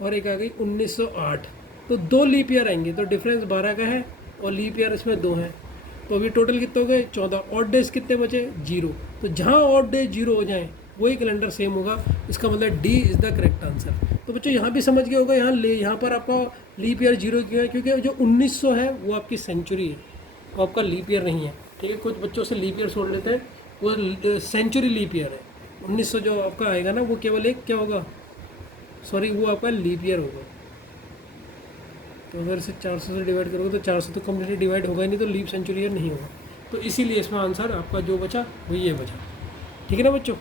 और एक आ गई 1908, तो 2 लीप ईयर आएंगे, तो डिफरेंस 12 का है और लीप ईयर इसमें 2 हैं, तो अभी टोटल कितने हो गए 14। ऑड डेज कितने बचे 0, तो जहाँ ऑड डेज 0 हो जाएँ वही कैलेंडर सेम होगा, इसका मतलब D is the correct answer. तो बच्चों यहाँ भी समझ गए होगा, यहाँ पर आपका लीप ईयर 0 क्यों है, क्योंकि जो 1900 है वो आपकी सेंचुरी है, वो आपका लीप ईयर नहीं है। ठीक है, कुछ बच्चों से लीप ईयर छोड़ लेते हैं, वो सेंचुरी लीप ईयर है। 1900 जो आपका आएगा ना, वो केवल एक क्या होगा, सॉरी, वो आपका लीप ईयर होगा। तो अगर इसे 400 से डिवाइड करोगे तो 400 तो कम्प्लीटली डिवाइड होगा ही नहीं, तो लीप सेंचुरी ईयर नहीं होगा। तो इसीलिए इसमें आंसर आपका जो बचा वो ये बचा। ठीक है ना बच्चों।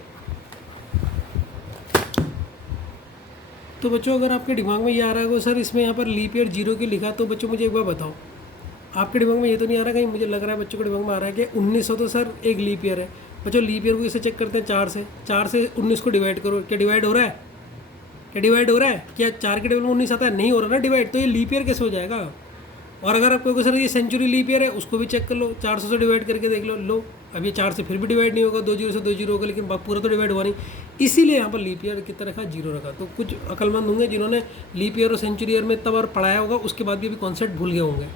तो बच्चों अगर आपके दिमाग में ये आ रहा है सर इसमें यहाँ पर लीप ईयर 0 की लिखा, तो बच्चों मुझे एक बार बताओ, आपके दिमाग में ये तो नहीं आ रहा कहीं, मुझे लग रहा है बच्चों के दिमाग में आ रहा है कि 1900 तो सर एक लीप ईयर है। बच्चों लीप ईयर को इसे चेक करते हैं 4 से 19 को डिवाइड करो, क्या डिवाइड हो रहा है? क्या डिवाइड हो रहा है? क्या 4 के टेबल में 19 आता है? नहीं हो रहा ना डिवाइड, तो ये लीप ईयर कैसे हो जाएगा? और अगर आप कहोगे सर ये सेंचुरी लीप ईयर है, उसको भी चेक कर लो, 400 से डिवाइड करके देख लो, अब ये 4 से फिर भी डिवाइड नहीं होगा, 2 जीरो से 2 जीरो होगा, लेकिन पूरा तो डिवाइड हुआ नहीं, इसीलिए यहाँ पर लीप ईयर कितना रखा? 0 रखा। तो कुछ अकलमंद होंगे जिन्होंने लीप ईयर और सेंचुरी ईयर में इतना बार पढ़ाया होगा, उसके बाद भी अभी कॉन्सेप्ट भूल गए होंगे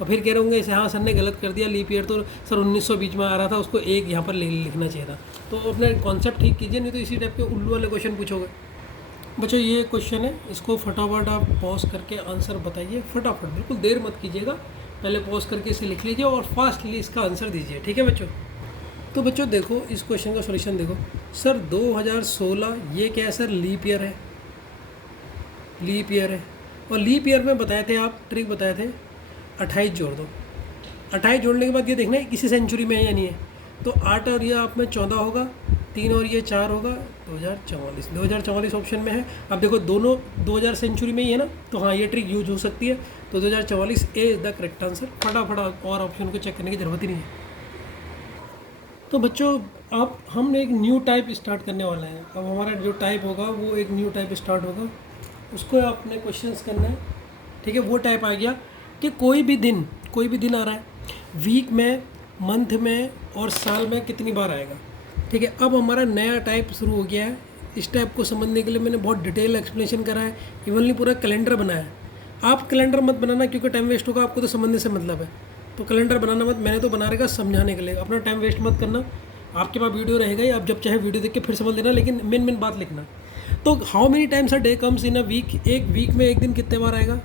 और फिर कह रहे होंगे हाँ सर ने गलत कर दिया, लीप ईयर तो सर 1900 बीच में आ रहा था, उसको एक यहाँ पर लिखना चाहिए था। तो अपना कॉन्सेप्ट ठीक कीजिए, नहीं तो इसी टाइप के उल्लू वाले क्वेश्चन पूछोगे। बच्चों ये क्वेश्चन है, इसको फटाफट आप पॉज करके आंसर बताइए, फटाफट, बिल्कुल देर मत कीजिएगा, पहले पॉज करके इसे लिख लीजिए और फास्टली इसका आंसर दीजिए। ठीक है बच्चों। तो बच्चों देखो इस क्वेश्चन का सॉल्यूशन देखो सर, 2016 ये क्या है सर? लीप ईयर है, लीप ईयर है। और लीप ईयर में बताए थे आप, ट्रिक बताए थे 28 जोड़ दो, 28 जोड़ने के बाद ये देखना है किसी सेंचुरी में है या नहीं है। तो 8 और ये आप में 14 होगा, 3 और ये 4 होगा, 2044 ऑप्शन में है। अब देखो दोनों 2000 सेंचुरी में ही है ना, तो हाँ ये ट्रिक यूज हो सकती है। तो 2044 A is the correct answer. फटाफट और ऑप्शन को चेक करने की ज़रूरत ही नहीं है। तो बच्चों अब हम एक न्यू टाइप स्टार्ट करने वाले हैं। अब हमारा जो टाइप होगा वो एक न्यू टाइप स्टार्ट होगा, उसको आपने क्वेश्चंस करना है। ठीक है, वो टाइप आ गया कि कोई भी दिन आ रहा है, वीक में, मंथ में और साल में कितनी बार आएगा। ठीक है, अब हमारा नया टाइप शुरू हो गया है। इस टाइप को समझने के लिए मैंने बहुत डिटेल एक्सप्लेनेशन करा है, इवनली पूरा कैलेंडर बनाया है। आप कैलेंडर मत बनाना क्योंकि टाइम वेस्ट होगा, आपको तो समझने से मतलब है, तो कैलेंडर बनाना मत। मैंने तो बना रहेगा समझाने के लिए, अपना टाइम वेस्ट मत करना। आपके पास वीडियो रहेगा ही, आप जब चाहे वीडियो देख के फिर समझ लेना, लेकिन मेन बात लिखना। तो how many times a day comes in a week, एक वीक में एक दिन कितने बार आएगा,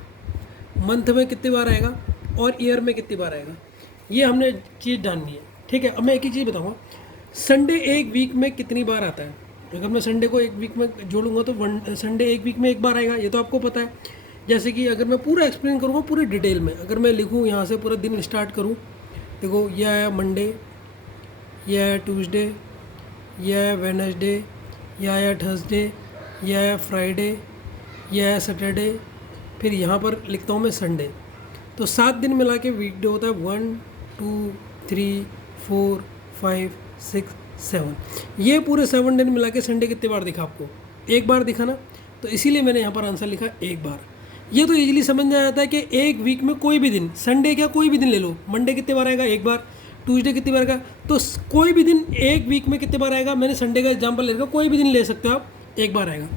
मंथ में कितनी बार आएगा और ईयर में कितनी बार आएगा, ये हमने चीज़ जाननी है। ठीक है, अब मैं एक ही चीज़ बताऊँगा, संडे एक वीक में कितनी बार आता है। अगर मैं संडे को एक वीक में जोड़ूंगा तो संडे एक वीक में एक बार आएगा, ये तो आपको पता है। जैसे कि अगर मैं पूरा एक्सप्लेन करूँगा पूरे डिटेल में, अगर मैं लिखूँ यहाँ से पूरा दिन स्टार्ट करूँ, देखो यह है मंडे, यह है ट्यूसडे, यह है वेडनेसडे, यह है थर्सडे, यह है फ्राइडे, यह है सैटरडे, फिर यहाँ पर लिखता हूँ मैं संडे। तो 7 दिन मिला के वीकडे होता है, 1 2 3 4 5 6 7, ये पूरे 7 दिन मिला के संडे कितने बार दिखा आपको? एक बार दिखा ना, तो इसीलिए मैंने यहाँ पर आंसर लिखा एक बार। ये तो इजीली समझ में आ जाता है कि एक वीक में कोई भी दिन, संडे क्या कोई भी दिन ले लो, मंडे कितने बार आएगा? एक बार। ट्यूसडे कितनी बार आएगा? तो कोई भी दिन एक वीक में कितने बार आएगा? मैंने संडे का एग्जाम्पल ले रखा, कोई भी दिन ले सकते हो आप, एक बार आएगा।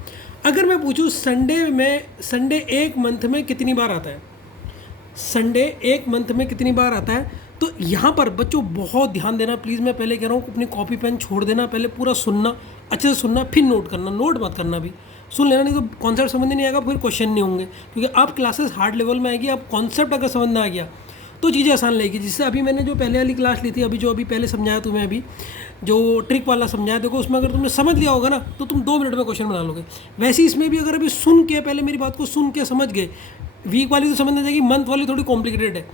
अगर मैं पूछूँ संडे एक मंथ में कितनी बार आता है, संडे एक मंथ में कितनी बार आता है, तो यहाँ पर बच्चों बहुत ध्यान देना प्लीज़। मैं पहले कह रहा हूँ अपनी कॉपी पेन छोड़ देना, पहले पूरा सुनना, अच्छे से सुनना, फिर नोट करना, नोट मत करना भी, सुन लेना, नहीं तो कॉन्सेप्ट समझ नहीं आएगा, फिर क्वेश्चन नहीं होंगे। क्योंकि अब क्लासेस हार्ड लेवल में आएगी, अब कॉन्सेप्ट अगर समझ में आ गया तो चीज़ें आसान लगेगी। जिससे अभी मैंने जो पहले वाली क्लास ली थी, अभी पहले समझाया तुम्हें, अभी जो ट्रिक वाला समझाया, देखो उसमें अगर तुमने समझ लिया होगा ना तो तुम 2 मिनट में क्वेश्चन बना लोगे। वैसे इसमें भी अगर अभी सुन के, पहले मेरी बात को सुन के समझ गए, वीक वाली तो समझ नहीं जाएगी, मंथ वाली थोड़ी कॉम्प्लिकेटेड है,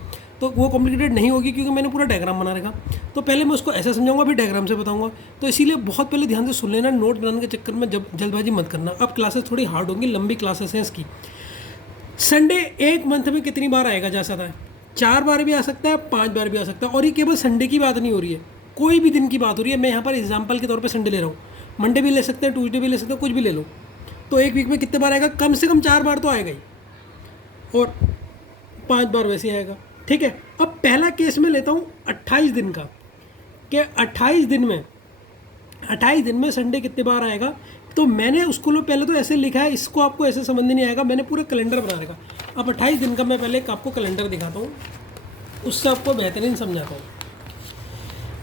तो वो कॉम्प्लिकेटेड नहीं होगी क्योंकि मैंने पूरा डायग्राम बना रखा। तो पहले मैं उसको ऐसे समझाऊंगा, फिर डायग्राम से बताऊंगा, तो इसीलिए बहुत पहले ध्यान से सुन लेना, नोट बनाने के चक्कर में जल्दबाजी मत करना। अब क्लासेस थोड़ी हार्ड होंगी, लंबी क्लासेस हैं इसकी। संडे एक मंथ में कितनी बार आएगा जा सकता है? 4 बार भी आ सकता है, 5 बार भी आ सकता है। और ये केवल संडे की बात नहीं हो रही है, कोई भी दिन की बात हो रही है। मैं यहाँ पर एग्जाम्पल के तौर पर संडे ले रहा हूँ, मंडे भी ले सकते हैं, ट्यूसडे भी ले सकते हैं, कुछ भी ले लो। तो एक वीक में कितने बार आएगा? कम से कम 4 बार तो आएगा ही, और 5 बार वैसे आएगा। ठीक है, अब पहला केस में लेता हूँ 28 दिन का, कि 28 दिन में संडे कितने बार आएगा। तो मैंने उसको पहले तो ऐसे लिखा है, इसको आपको ऐसे समझ नहीं आएगा, मैंने पूरा कैलेंडर बना रखा। अब 28 दिन का मैं पहले आपको कैलेंडर दिखाता हूँ, उससे आपको बेहतरीन समझाता हूँ।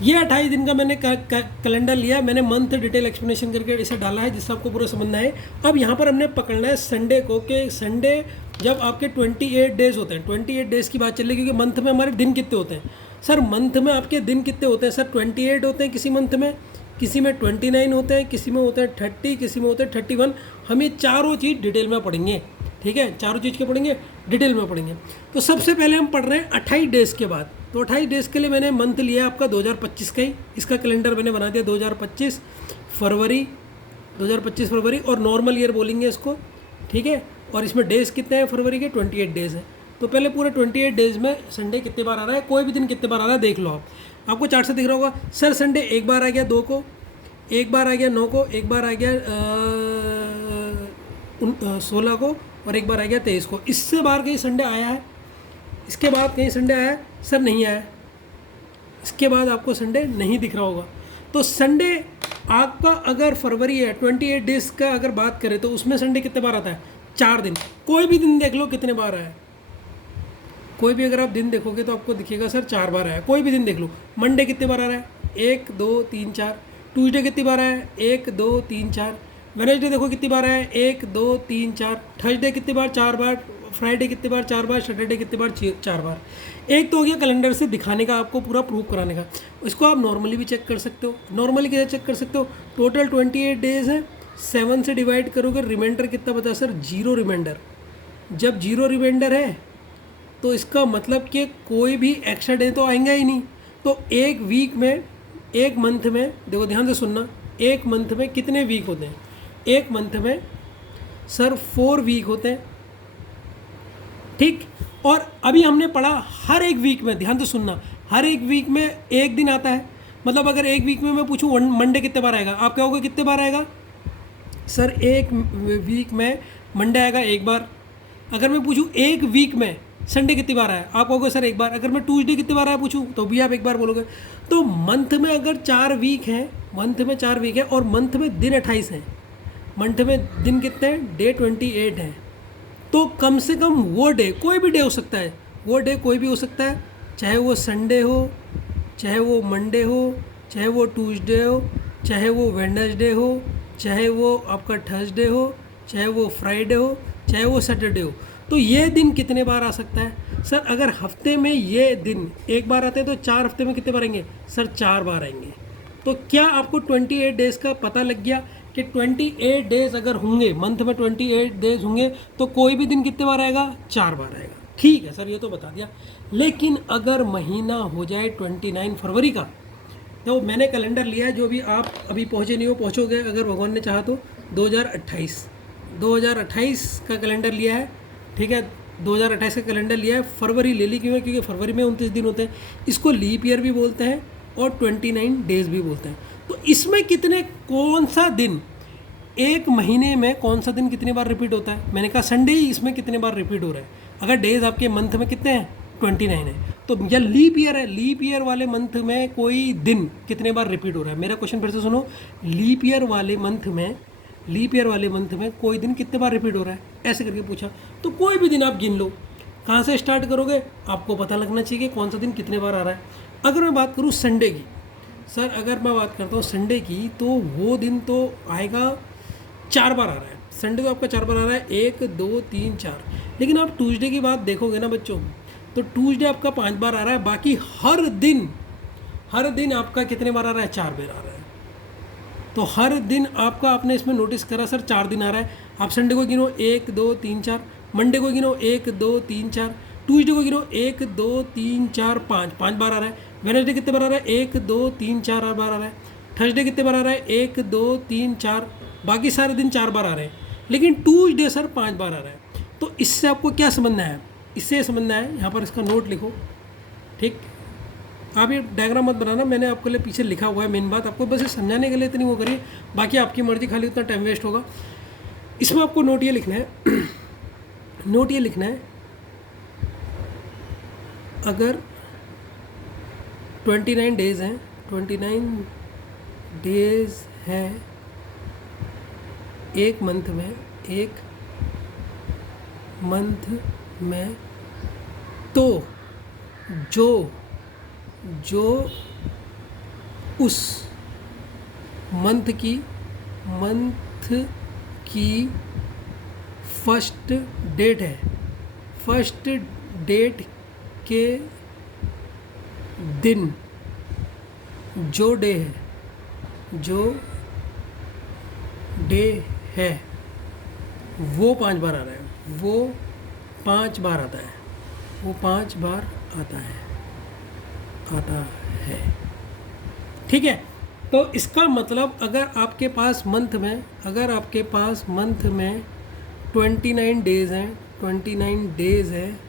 ये 28 दिन का मैंने कैलेंडर लिया, मैंने मंथ डिटेल एक्सप्लेनेशन करके इसे डाला है जिससे आपको पूरा समझना है। अब यहाँ पर हमने पकड़ना है संडे को, कि संडे जब आपके 28 डेज़ होते हैं, 28 डेज़ की बात चल रही है, क्योंकि मंथ में हमारे दिन कितने होते हैं सर? मंथ में आपके दिन कितने होते हैं सर? 28 होते हैं किसी मंथ में, किसी में 29 होते हैं, किसी में होते हैं 30, किसी में होते हैं 31। हम ये चारों चीज़ डिटेल में पढ़ेंगे। ठीक है, चारों चीज़ के पढ़ेंगे, डिटेल में पढ़ेंगे। तो सबसे पहले हम पढ़ रहे हैं 28 डेज़ के बाद। तो 28 डेज़ के लिए मैंने मंथ लिया आपका 2025 का ही, इसका कैलेंडर मैंने बना दिया 2025 फरवरी, 2025 फरवरी, और नॉर्मल ईयर बोलेंगे इसको, ठीक है। और इसमें डेज़ कितने हैं फरवरी के? 28 डेज़ हैं। तो पहले पूरे 28 डेज़ में संडे कितने बार आ रहा है, कोई भी दिन कितने बार आ रहा है देख लो आप। आपको चार्ट से दिख रहा होगा सर संडे एक बार आ गया 2 को, एक बार आ गया 9 को, एक बार आ गया 16 को, और एक बार आ गया 23 को। इससे बाहर कहीं संडे आया है? इसके बाद कहीं संडे आया है? सर नहीं आया। इसके बाद आपको संडे नहीं दिख रहा होगा। तो संडे आपका अगर फरवरी है 28 डेज़ का अगर बात करें तो उसमें संडे कितने बार आता है? 4 दिन। कोई भी दिन देख लो कितने बार आया, कोई भी अगर आप दिन देखोगे तो आपको दिखेगा सर 4 बार आया। कोई भी दिन देख लो। मंडे कितने बार आ रहा है? 1 2 3 4। ट्यूसडे कितनी बार आया है? 1 2 3 4। वेडनेसडे देखो कितनी बार आया है? 1 2 3 4। थर्सडे कितनी बार? 4 बार। फ्राइडे कितनी बार? 4 बार। सैटरडे कितनी बार? 4 बार। एक तो हो गया कैलेंडर से दिखाने का, आपको पूरा प्रूव कराने का। इसको आप नॉर्मली भी चेक कर सकते हो। नॉर्मली कैसे चेक कर सकते हो? टोटल 28 डेज़ है, 7 से डिवाइड करोगे, रिमाइंडर कितना बचा सर? 0 रिमाइंडर। जब 0 रिमाइंडर है तो इसका मतलब कि कोई भी एक्स्ट्रा डे तो आएंगे ही नहीं। तो एक वीक में, एक मंथ में, देखो ध्यान से सुनना, एक मंथ में कितने वीक होते हैं? एक मंथ में सर 4 वीक होते हैं, ठीक। और अभी हमने पढ़ा हर एक वीक में, ध्यान से सुनना, हर एक वीक में एक दिन आता है। मतलब अगर एक वीक में मैं पूछूं मंडे कितने बार आएगा, आप कहोगे कितने बार आएगा? सर एक वीक में मंडे आएगा एक बार। अगर मैं पूछूं एक वीक में संडे कितनी बार आया, आप कहोगे सर एक बार। अगर मैं ट्यूसडे कितनी बार आया पूछूं तो भी आप एक बार बोलोगे। तो मंथ में अगर 4 वीक हैं, मंथ में 4 वीक है और मंथ में दिन 28 हैं, मंथ में दिन कितने हैं? डे 28 हैं। तो कम से कम वो डे, कोई भी डे हो सकता है, वो डे कोई भी हो सकता है, चाहे वो संडे हो, चाहे वो मंडे हो, चाहे वो ट्यूसडे हो, चाहे वो वेडनेसडे हो, चाहे वो आपका थर्सडे हो, चाहे वो फ्राइडे हो, चाहे वो सैटरडे हो। तो ये दिन कितने बार आ सकता है? सर अगर हफ्ते में ये दिन एक बार आते हैं तो 4 हफ्ते में कितने बार आएंगे? सर 4 बार आएंगे। तो क्या आपको 28 डेज़ का पता लग गया कि 28 डेज़ अगर होंगे, मंथ में 28 डेज़ होंगे तो कोई भी दिन कितने बार आएगा? 4 बार आएगा। ठीक है सर, ये तो बता दिया। लेकिन अगर महीना हो जाए 29 फरवरी का, तो मैंने कैलेंडर लिया है, जो भी आप अभी पहुँचे नहीं हो, पहुँचोगे अगर भगवान ने चाहा तो 2028 का कैलेंडर लिया है, ठीक है। 2028 का कैलेंडर लिया है। फरवरी ले ली क्यों है? क्योंकि फरवरी में 29 दिन होते हैं। इसको लीप ईयर भी बोलते हैं और 29 डेज़ भी बोलते हैं। तो इसमें कितने, कौन सा दिन एक महीने में, कौन सा दिन कितनी बार रिपीट होता है? मैंने कहा संडे ही इसमें कितने बार रिपीट हो रहा है। अगर डेज़ आपके मंथ में कितने हैं? 29 है। तो या लीप ईयर है, लीप ईयर वाले मंथ में कोई दिन कितने बार रिपीट हो रहा है? मेरा क्वेश्चन फिर से सुनो, लीप ईयर वाले मंथ में, लीप ईयर वाले मंथ में कोई दिन कितने बार रिपीट हो रहा है, ऐसे करके पूछा। तो कोई भी दिन आप गिन लो। कहाँ से स्टार्ट करोगे? आपको पता लगना चाहिए कि कौन सा दिन कितने बार आ रहा है। अगर मैं बात करूँ संडे की, सर अगर मैं बात करता हूँ संडे की, तो वो दिन तो आएगा 4 बार आ रहा है। संडे तो आपका 4 बार आ रहा है, 1 2 3 4। लेकिन आप ट्यूसडे की बात देखोगे ना बच्चों, तो ट्यूसडे आपका 5 बार आ रहा है। बाकी हर दिन आपका कितने बार आ रहा है? 4 बार आ रहा है। तो हर दिन आपका, आपने इसमें नोटिस करा सर 4 दिन आ रहा है। आप संडे को गिनो 1 2 3 4, मंडे को गिनो 1 2 3 4, ट्यूसडे को गिनो 1 2 3 4 5 बार आ रहा है। वेडनेसडे कितने बार आ रहा है? 1 2 3 4 बार आ रहा है। थर्सडे कितने बार आ रहा है? 1 2 3 4। बाकी सारे दिन 4 बार आ रहे हैं, लेकिन ट्यूसडे सर 5 बार आ रहा है। तो इससे आपको क्या समझना है? इससे समझना है, यहाँ पर इसका नोट लिखो, ठीक। आप ये डायग्राम मत बनाना, मैंने आपके लिए पीछे लिखा हुआ है। मेन बात आपको बस समझाने के लिए इतनी वो करिए, बाकी आपकी मर्जी, खाली उतना टाइम वेस्ट होगा। इसमें आपको नोट ये लिखना है नोट ये लिखना है, अगर 29 डेज़ हैं, 29 डेज़ हैं एक मंथ में, तो जो उस मंथ की फर्स्ट डेट है, फर्स्ट डेट के दिन जो डे है वो 5 बार आ रहा है। वो 5 बार आता है, वो 5 बार आता है। ठीक है, तो इसका मतलब अगर आपके पास मंथ में 29 डेज़ हैं, 29 डेज़ है,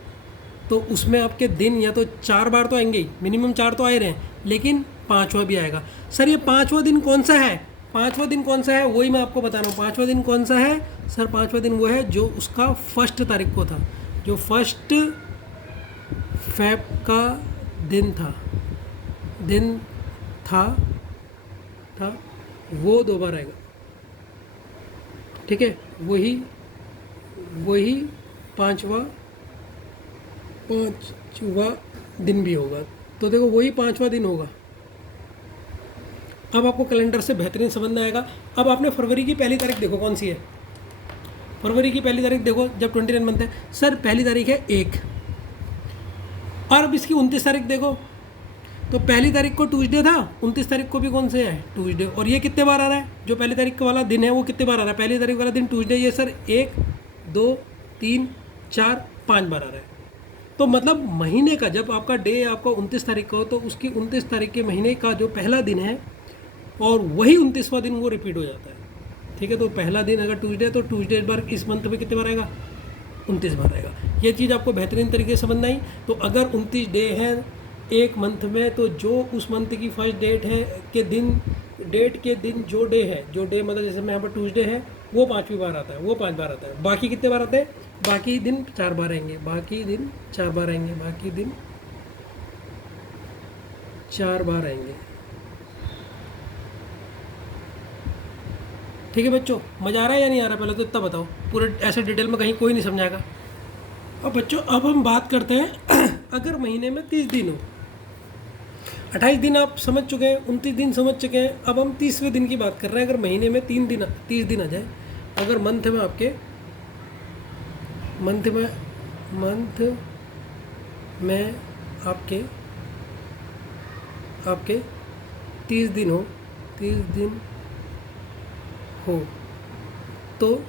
तो उसमें आपके दिन या तो 4 बार तो आएंगे ही, मिनिमम 4 तो आ ही रहे हैं, लेकिन 5वां भी आएगा। सर ये 5वां दिन कौन सा है? 5वां दिन कौन सा है वही मैं आपको बता रहा हूँ। 5वां दिन कौन सा है सर? 5वां दिन वो है जो उसका 1 तारीख को था, जो 1 फ़रवरी का दिन था, वो 2 बार आएगा। ठीक है, वही 5वां दिन भी होगा। तो देखो वही 5वां दिन होगा। अब आपको कैलेंडर से बेहतरीन समझ आएगा। अब आपने फरवरी की पहली तारीख देखो कौन सी है। फरवरी की पहली तारीख देखो, जब 29 मंथ है सर, पहली तारीख है 1, और अब इसकी 29 तारीख देखो, तो पहली तारीख को ट्यूसडे था, 29 तारीख को भी कौन से है? ट्यूसडे। और ये कितने बार आ रहा है? जो पहली तारीख वाला दिन है वो कितने बार आ रहा है? पहली तारीख वाला दिन ट्यूसडे, ये सर 1 2 3 4 5 बार आ रहा है। तो मतलब महीने का जब आपका डे आपका 29 तारीख का हो, तो उसकी 29 तारीख के महीने का जो पहला दिन है और वही 29वां दिन वो रिपीट हो जाता है। ठीक है, तो पहला दिन अगर ट्यूसडे है तो ट्यूसडे बार इस मंथ में कितने बार आएगा? 29 बार आएगा। ये चीज़ आपको बेहतरीन तरीके से समझना ही। तो अगर 29 डे है एक मंथ में, तो जो उस मंथ की फर्स्ट डेट है के दिन, डेट के दिन जो डे है, जो डे मतलब जैसे मैं यहाँ पर ट्यूसडे है, वो 5वीं बार आता है, वो 5 बार आता है। बाकी कितने बार आते हैं? बाकी दिन 4 बार आएंगे, बाकी दिन 4 बार आएंगे, बाकी दिन 4 बार आएंगे। ठीक है बच्चों, मज़ा आ रहा है या नहीं आ रहा? पहले तो इतना बताओ, पूरे ऐसे डिटेल में कहीं कोई नहीं समझाएगा। अब बच्चों अब हम बात करते हैं अगर महीने में 30 दिन हो, 28 दिन आप समझ चुके हैं, 29 दिन समझ चुके हैं, अब हम 30वें दिन की बात कर रहे हैं। अगर महीने में 30 दिन आ जाए, अगर मंथ में आपके 30 दिन हो, 30 दिन हो, तो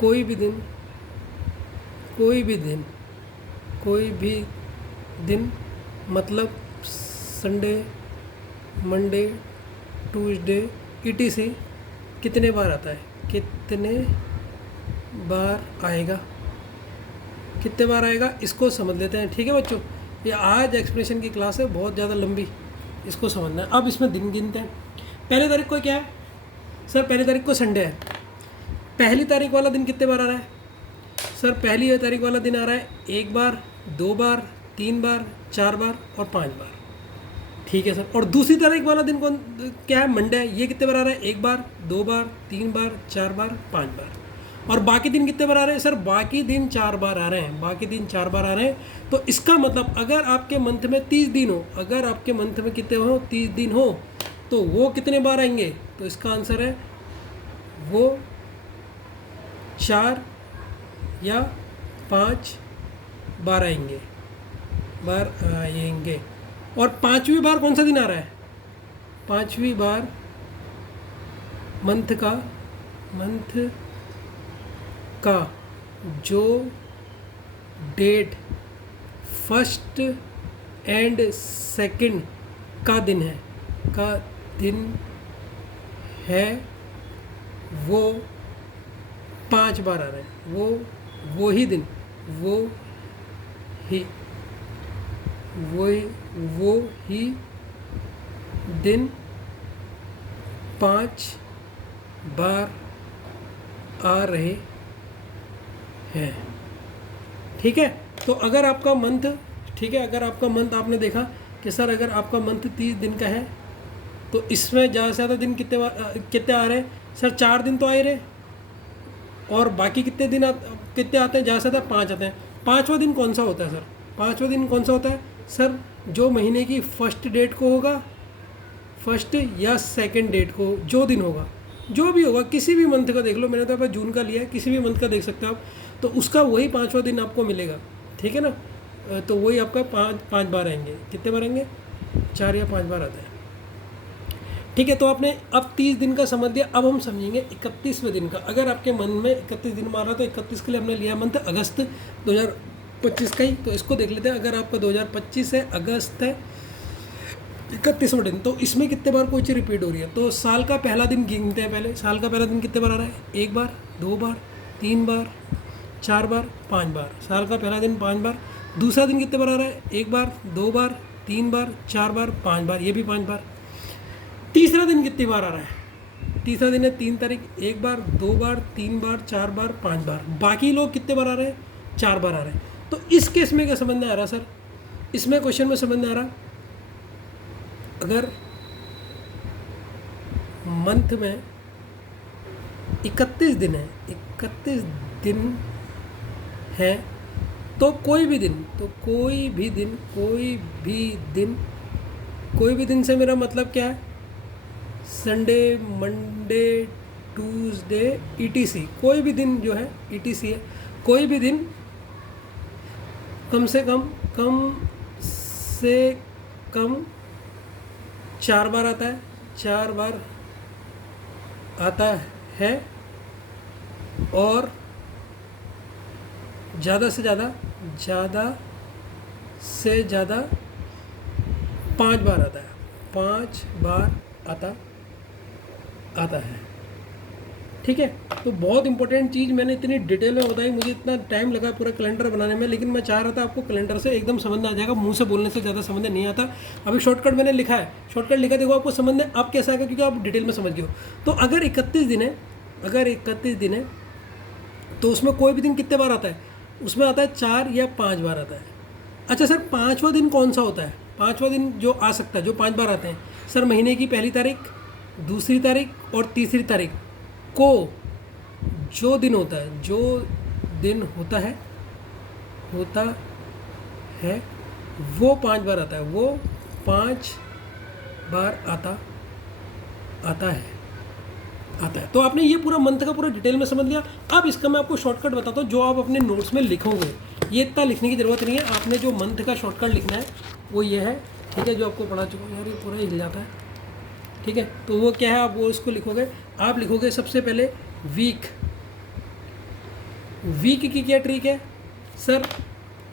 कोई भी दिन मतलब संडे, मंडे, ट्यूसडे ETC कितने बार आता है? कितने बार आएगा? इसको समझ लेते हैं। ठीक है बच्चों, ये आज एक्सप्रेशन की क्लास है, बहुत ज़्यादा लंबी, इसको समझना है। अब इसमें दिन गिनते हैं। पहली तारीख को क्या है सर? पहली तारीख को संडे है। पहली तारीख वाला दिन कितने बार आ रहा है सर? पहली तारीख वाला दिन आ रहा है 1 बार, 2 बार, 3 बार, 4 बार और 5 बार। ठीक है सर। और दूसरी तारीख वाला दिन कौन क्या है? मंडे है। ये कितने बार आ रहा है? 1 बार, 2 बार, 3 बार, 4 बार, 5 बार। और बाकी दिन कितने बार आ रहे हैं सर? बाकी दिन 4 बार आ रहे हैं, बाकी दिन 4 बार आ रहे हैं। तो इसका मतलब अगर आपके मंथ में 30 दिन हो, अगर आपके मंथ में कितने हो? 30 दिन हो, तो वो कितने बार आएंगे? तो इसका आंसर है वो 4 या 5 बार आएंगे, और 5वीं बार कौन सा दिन आ रहा है? 5वीं बार मंथ का जो डेट 1 एंड 2 का दिन है, वो 5 बार आ रहे हैं। वो ही दिन 5 बार आ रहे हैं। ठीक है, तो अगर आपका मंथ, ठीक है, अगर आपका मंथ आपने देखा कि सर अगर आपका मंथ 30 दिन का है, तो इसमें ज़्यादा से ज़्यादा दिन कितने आ रहे हैं सर? 4 दिन तो आ ही रहे, और बाकी कितने दिन कितने आते हैं? ज़्यादा से ज़्यादा 5 आते हैं। 5वां दिन कौन सा होता है सर? 5वां दिन कौन सा होता है सर? जो महीने की 1 डेट को होगा, 1 या 2 डेट को जो दिन होगा, जो भी होगा, किसी भी मंथ का देख लो, मैंने तो यहाँ जून का लिया है, किसी भी मंथ का देख सकते हो आप, तो उसका वही 5वां दिन आपको मिलेगा। ठीक है ना, तो वही आपका 5 बार आएंगे। कितने बार आएंगे? 4 या 5 बार आते हैं। ठीक है, तो आपने अब 30 दिन का समझ लिया। अब हम समझेंगे 31वें दिन का। अगर आपके मन में 31 दिन मारा तो 31 के लिए हमने लिया मंथ अगस्त 2025 का ही, तो इसको देख लेते हैं। अगर आपका 2025 है, अगस्त है, 31वां दिन, तो इसमें कितने बार कोई चीज़ रिपीट हो रही है। तो साल का पहला दिन गिनते हैं। पहले साल का पहला दिन कितने बार आ रहा है? 1 बार, 2 बार, 3 बार, 4 बार, 5 बार। साल का पहला दिन 5 बार। दूसरा दिन कितने बार आ रहा है? 1 बार, 2 बार, 3 बार, 4 बार, 5 बार, ये भी 5 बार। तीसरा दिन कितनी बार आ रहा है? तीसरा दिन है 3 तारीख, 1 बार, 2 बार, 3 बार, 4 बार, 5 बार। बाकी लोग कितने बार आ रहे हैं? 4 बार आ रहे हैं। तो इस केस में क्या समझ में आ रहा सर? इसमें क्वेश्चन में समझ में आ रहा, अगर मंथ में 31 दिन है, 31 दिन है, तो कोई भी दिन, कोई भी दिन से मेरा मतलब क्या है? Sunday, Monday, Tuesday, etc. कोई भी दिन जो है ईटीसी है। कोई भी दिन कम से कम 4 बार आता है, 4 बार आता है, और ज़्यादा से ज़्यादा 5 बार आता है, 5 बार आता है। ठीक है, तो बहुत इंपॉर्टेंट चीज़ मैंने इतनी डिटेल में बताई, मुझे इतना टाइम लगा पूरा कैलेंडर बनाने में, लेकिन मैं चाह रहा था आपको कैलेंडर से एकदम समझ में आ जाएगा। मुंह से बोलने से ज़्यादा समझ में नहीं आता। अभी शॉर्टकट मैंने लिखा है, शॉर्टकट लिखा, देखो आपको समझ में अब कैसा आएगा, क्योंकि आप डिटेल में समझ गए हो। तो अगर 31 दिन है, तो उसमें कोई भी दिन कितने बार आता है? उसमें आता है 4 या 5 बार आता है। अच्छा सर, 5वां दिन कौन सा होता है? 5वां दिन जो आ सकता है, जो 5 बार आते हैं सर, महीने की पहली तारीख, दूसरी तारीख और तीसरी तारीख को जो दिन होता है वो 5 बार आता है, वो 5 बार आता है। तो आपने ये पूरा मंथ का पूरा डिटेल में समझ लिया। अब इसका मैं आपको शॉर्टकट बताता हूँ, जो आप अपने नोट्स में लिखोगे। ये इतना लिखने की ज़रूरत नहीं है, आपने जो मंथ का शॉर्टकट लिखना है वो ये है। ठीक है, जो आपको पढ़ा चुका हूँ यार, ये पूरा हिल जाता है। ठीक है, तो वो क्या है, आप वो इसको लिखोगे। आप लिखोगे सबसे पहले वीक की क्या ट्रिक है सर?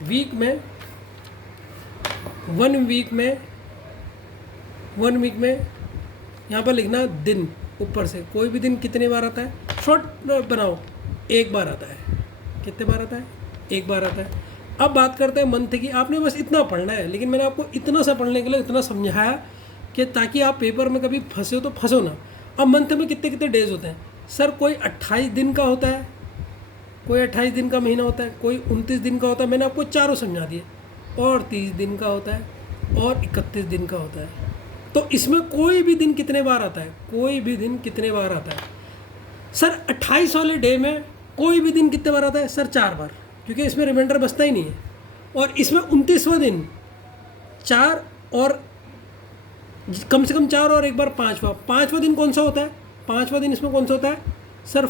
वीक में 1 वीक में यहाँ पर लिखना दिन, ऊपर से कोई भी दिन कितने बार आता है, शॉर्ट बनाओ, 1 बार आता है। कितने बार आता है? 1 बार आता है। अब बात करते हैं मंथ की। आपने बस इतना पढ़ना है, लेकिन मैंने आपको इतना सा पढ़ने के लिए इतना समझाया कि ताकि आप पेपर में कभी फंसे हो तो फंसो ना। अब मंथ में कितने कितने डेज होते हैं सर? कोई 28 दिन का होता है, कोई 28 दिन का महीना होता है, कोई 29 दिन का होता है, मैंने आपको चारों समझा दिए, और 30 दिन का होता है, और 31 दिन का होता है। तो इसमें कोई भी दिन कितने बार आता है? कोई भी दिन कितने बार आता है सर? 28 वाले डे में कोई भी दिन कितने बार आता है सर? 4 बार, क्योंकि इसमें रिमाइंडर बचता ही नहीं है। और इसमें 29वां दिन 4, और कम से कम 4, और 1 बार 5वां दिन कौन सा होता है? 5वां दिन इसमें कौन सा होता है सर?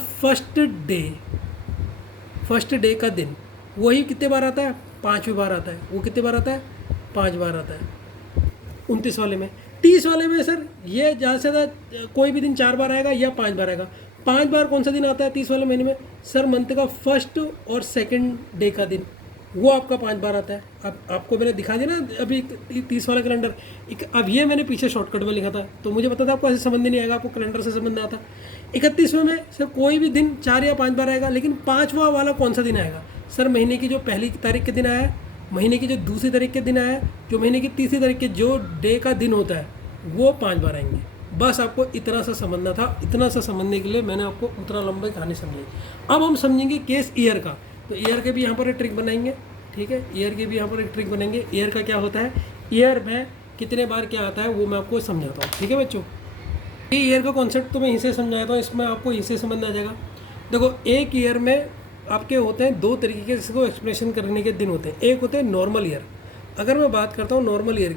फर्स्ट डे का दिन। वही कितने बार आता है? 5वें बार आता है। वो कितने बार आता है? 5 बार आता है 29 वाले में। 30 वाले में सर ये ज़्यादा से ज़्यादा कोई भी दिन 4 बार आएगा या 5 बार आएगा। 5 बार कौन सा दिन आता है 30 वाले महीने में सर? मंथ का फर्स्ट और सेकंड डे का दिन, वो आपका 5 बार आता है। अब आपको मैंने दिखा दिया ना अभी 30 वाला कैलेंडर। अब ये मैंने पीछे शॉर्टकट में लिखा था, तो मुझे पता था आपको ऐसे समझ नहीं आएगा, आपको कैलेंडर से समझ नहीं आता। 31वें में सर कोई भी दिन 4 या 5 बार आएगा, लेकिन 5वां वाला कौन सा दिन आएगा सर? महीने की जो पहली तारीख के दिन आया है, महीने की जो दूसरी तारीख के दिन आया है, जो महीने की तीसरी तारीख के जो डे का दिन होता है, वो 5 बार आएंगे। बस आपको इतना सा समझना था। इतना सा समझने के लिए मैंने आपको उतना लंबी कहानी समझाई। अब हम समझेंगे केस ईयर का। तो ईयर के भी यहाँ पर एक ट्रिक बनाएंगे। ठीक है, ईयर के भी यहाँ पर एक ट्रिक बनाएंगे। ईयर का क्या होता है, ईयर में कितने बार क्या आता है वो मैं आपको समझाता हूँ। ठीक है बच्चों, ये ईयर का कॉन्सेप्ट तो मैं इसे समझाता हूँ, इसमें आपको इसे समझ में आ जाएगा। देखो, एक ईयर में आपके होते हैं 2 तरीके के इसको एक्सप्रेशन करने के दिन होते हैं। एक होते हैं नॉर्मल ईयर। अगर मैं बात करता हूँ नॉर्मल ईयर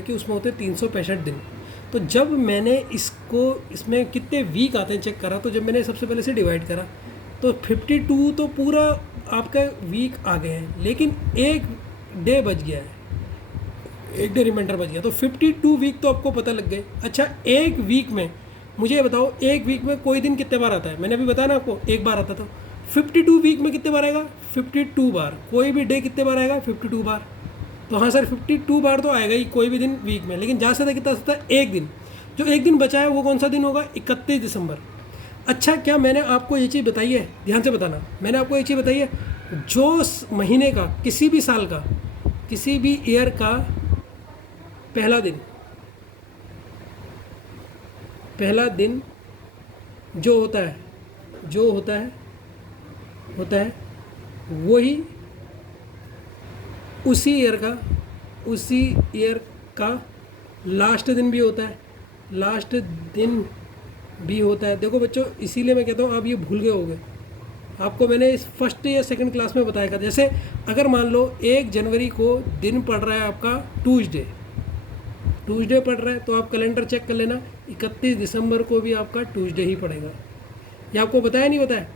की, उसमें होते हैं 365 दिन। तो जब मैंने इसमें कितने वीक आते हैं चेक करा, तो जब मैंने सबसे पहले से डिवाइड करा तो 52 तो पूरा आपका वीक आ गए हैं, लेकिन एक डे बच गया है। एक डे रिमाइंडर बच गया, तो 52 वीक तो आपको पता लग गए। अच्छा, एक वीक में मुझे ये बताओ, एक वीक में कोई दिन कितने बार आता है? मैंने अभी बताया ना आपको, एक बार आता था। 52 वीक में कितने बार आएगा? 52 बार। कोई भी डे कितने बार आएगा? 52 बार। तो हाँ सर 52 बार तो आएगा ही कोई भी दिन वीक में, लेकिन ज़्यादा से ज़्यादा कितना सकता है? एक दिन। जो एक दिन बचा है वो कौन सा दिन होगा? 31 दिसंबर। अच्छा, क्या मैंने आपको ये चीज़ बताई है? ध्यान से बताना, मैंने आपको ये चीज़ बताई है, जो महीने का, किसी भी साल का, किसी भी ईयर का पहला दिन जो होता है वही उसी ईयर का लास्ट दिन भी होता है। देखो बच्चों, इसीलिए मैं कहता हूँ आप ये भूल गए होगे, आपको मैंने इस फर्स्ट या सेकंड क्लास में बताया था। जैसे अगर मान लो 1 जनवरी को दिन पड़ रहा है आपका ट्यूसडे पड़ रहा है, तो आप कैलेंडर चेक कर लेना, 31 दिसंबर को भी आपका ट्यूसडे ही पड़ेगा। ये आपको बताया नहीं बताया?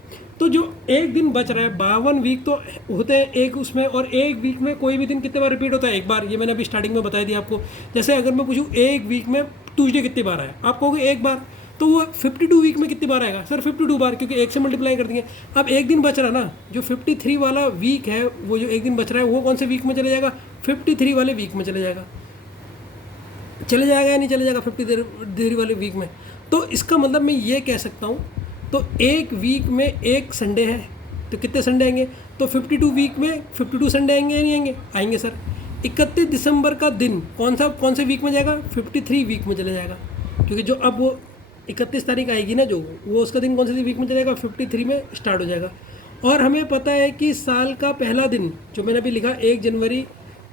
तो जो एक दिन बच रहा है, 52 वीक तो होते हैं एक उसमें, और एक वीक में कोई भी दिन कितने बार रिपीट होता है? एक बार। ये मैंने अभी स्टार्टिंग में बताया दिया आपको। जैसे अगर मैं पूछूँ एक वीक में ट्यूसडे कितनी बार आया, आप कहोगे एक बार, तो वो 52 वीक में कितनी बार आएगा? सर 52 बार, क्योंकि एक से मल्टीप्लाई कर देंगे। अब एक दिन बच रहा ना, जो 53 वाला वीक है, वो जो एक दिन बच रहा है वो कौन से वीक में चले जाएगा? 53 वाले वीक में चले जाएगा या नहीं चले जाएगा? 53 वाले वीक में। तो इसका मतलब मैं ये कह सकता हूँ, तो एक वीक में एक संडे है, तो कितने संडे आएंगे? तो 52 वीक में 52 संडे आएंगे या नहीं आएंगे? आएंगे सर। 31 दिसंबर का दिन कौन से वीक में जाएगा? 53 वीक में चले जाएगा, क्योंकि जो अब वो 31 तारीख आएगी ना, जो वो उसका दिन कौन से वीक में चलेगा? 53 में स्टार्ट हो जाएगा। और हमें पता है कि साल का पहला दिन जो मैंने अभी लिखा 1 जनवरी,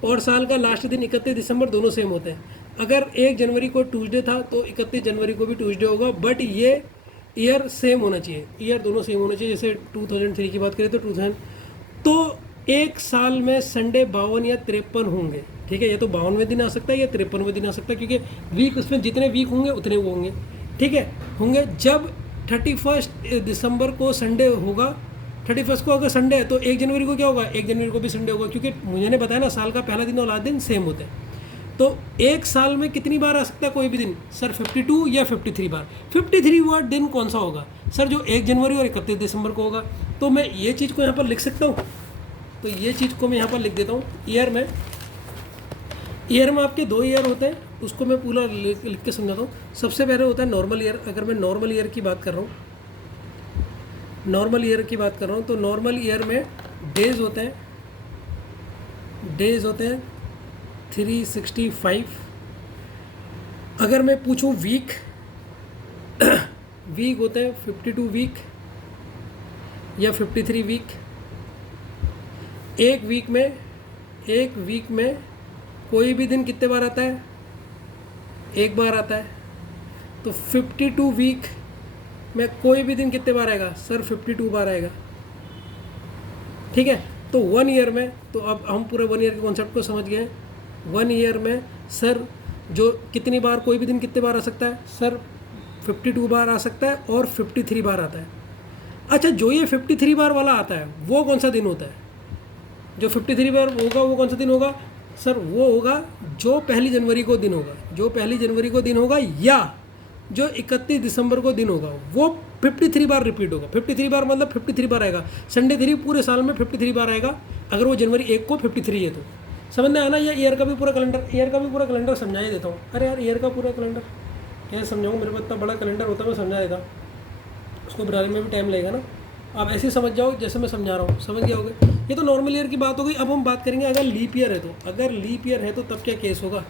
और साल का लास्ट दिन 31 दिसंबर, दोनों सेम होते हैं। अगर 1 जनवरी को ट्यूसडे था तो 31 जनवरी को भी ट्यूसडे होगा, बट ये ईयर सेम होना चाहिए, ईयर दोनों सेम होना चाहिए। जैसे 2003 की बात करें तो 2000, तो एक साल में संडे 52 या 53 होंगे, ठीक है? या तो 52वें दिन आ सकता है या 53वें दिन आ सकता है, क्योंकि वीक उसमें जितने वीक होंगे उतने वो होंगे, ठीक है? होंगे। जब 31 दिसंबर को संडे होगा, 31 को अगर संडे है तो 1 जनवरी को क्या होगा? 1 जनवरी को भी संडे होगा, क्योंकि मुझे ने बताया ना साल का पहला दिन और लास्ट दिन सेम होते हैं। तो एक साल में कितनी बार आ सकता है कोई भी दिन? सर 52 या 53 बार। 53 वाला दिन कौन सा होगा? सर जो 1 जनवरी और 31 दिसंबर को होगा। तो मैं ये चीज़ को यहाँ पर लिख सकता हूँ, तो ये चीज़ को मैं यहाँ पर लिख देता हूँ। ईयर में आपके 2 ईयर होते हैं, उसको मैं पूरा लिख के समझाता हूँ। सबसे पहले होता है नॉर्मल ईयर। अगर मैं नॉर्मल ईयर की बात कर रहा हूँ, तो नॉर्मल ईयर में डेज होते हैं 365। अगर मैं पूछूं वीक होते हैं 52 वीक या 53 वीक। एक वीक में कोई भी दिन कितने बार आता है? एक बार आता है। तो 52 वीक में कोई भी दिन कितने बार आएगा? सर 52 बार आएगा, ठीक है? तो 1 ईयर में, तो अब हम पूरे 1 ईयर के कॉन्सेप्ट को समझ गए। 1 ईयर में सर जो कितनी बार कोई भी दिन कितने बार आ सकता है? सर 52 बार आ सकता है और 53 बार आता है। अच्छा, जो ये 53 बार वाला आता है वो कौन सा दिन होता है? जो 53 बार होगा वो कौन सा दिन होगा? सर वो होगा जो 1 जनवरी को दिन होगा, या जो 31 दिसंबर को दिन होगा, वो 53 बार रिपीट होगा। 53 बार मतलब 53 बार आएगा। संडे 3 पूरे साल में 53 बार आएगा, अगर वो जनवरी 1 को 53 है तो। समझ में आना? या ईयर का भी पूरा कैलेंडर समझा ही देता हूँ। अरे यार, ईयर का पूरा कैलेंडर कैसे समझाऊँ? मेरे पास इतना बड़ा कैलेंडर होता है, मैं समझा देता, उसको बनाने में भी टाइम लगेगा ना। आप ऐसे समझ जाओ जैसे मैं समझा रहा हूँ, समझ गया होगे। ये तो नॉर्मल ईयर की बात हो गई। अब हम बात करेंगे अगर लीप ईयर है तो तब क्या केस होगा?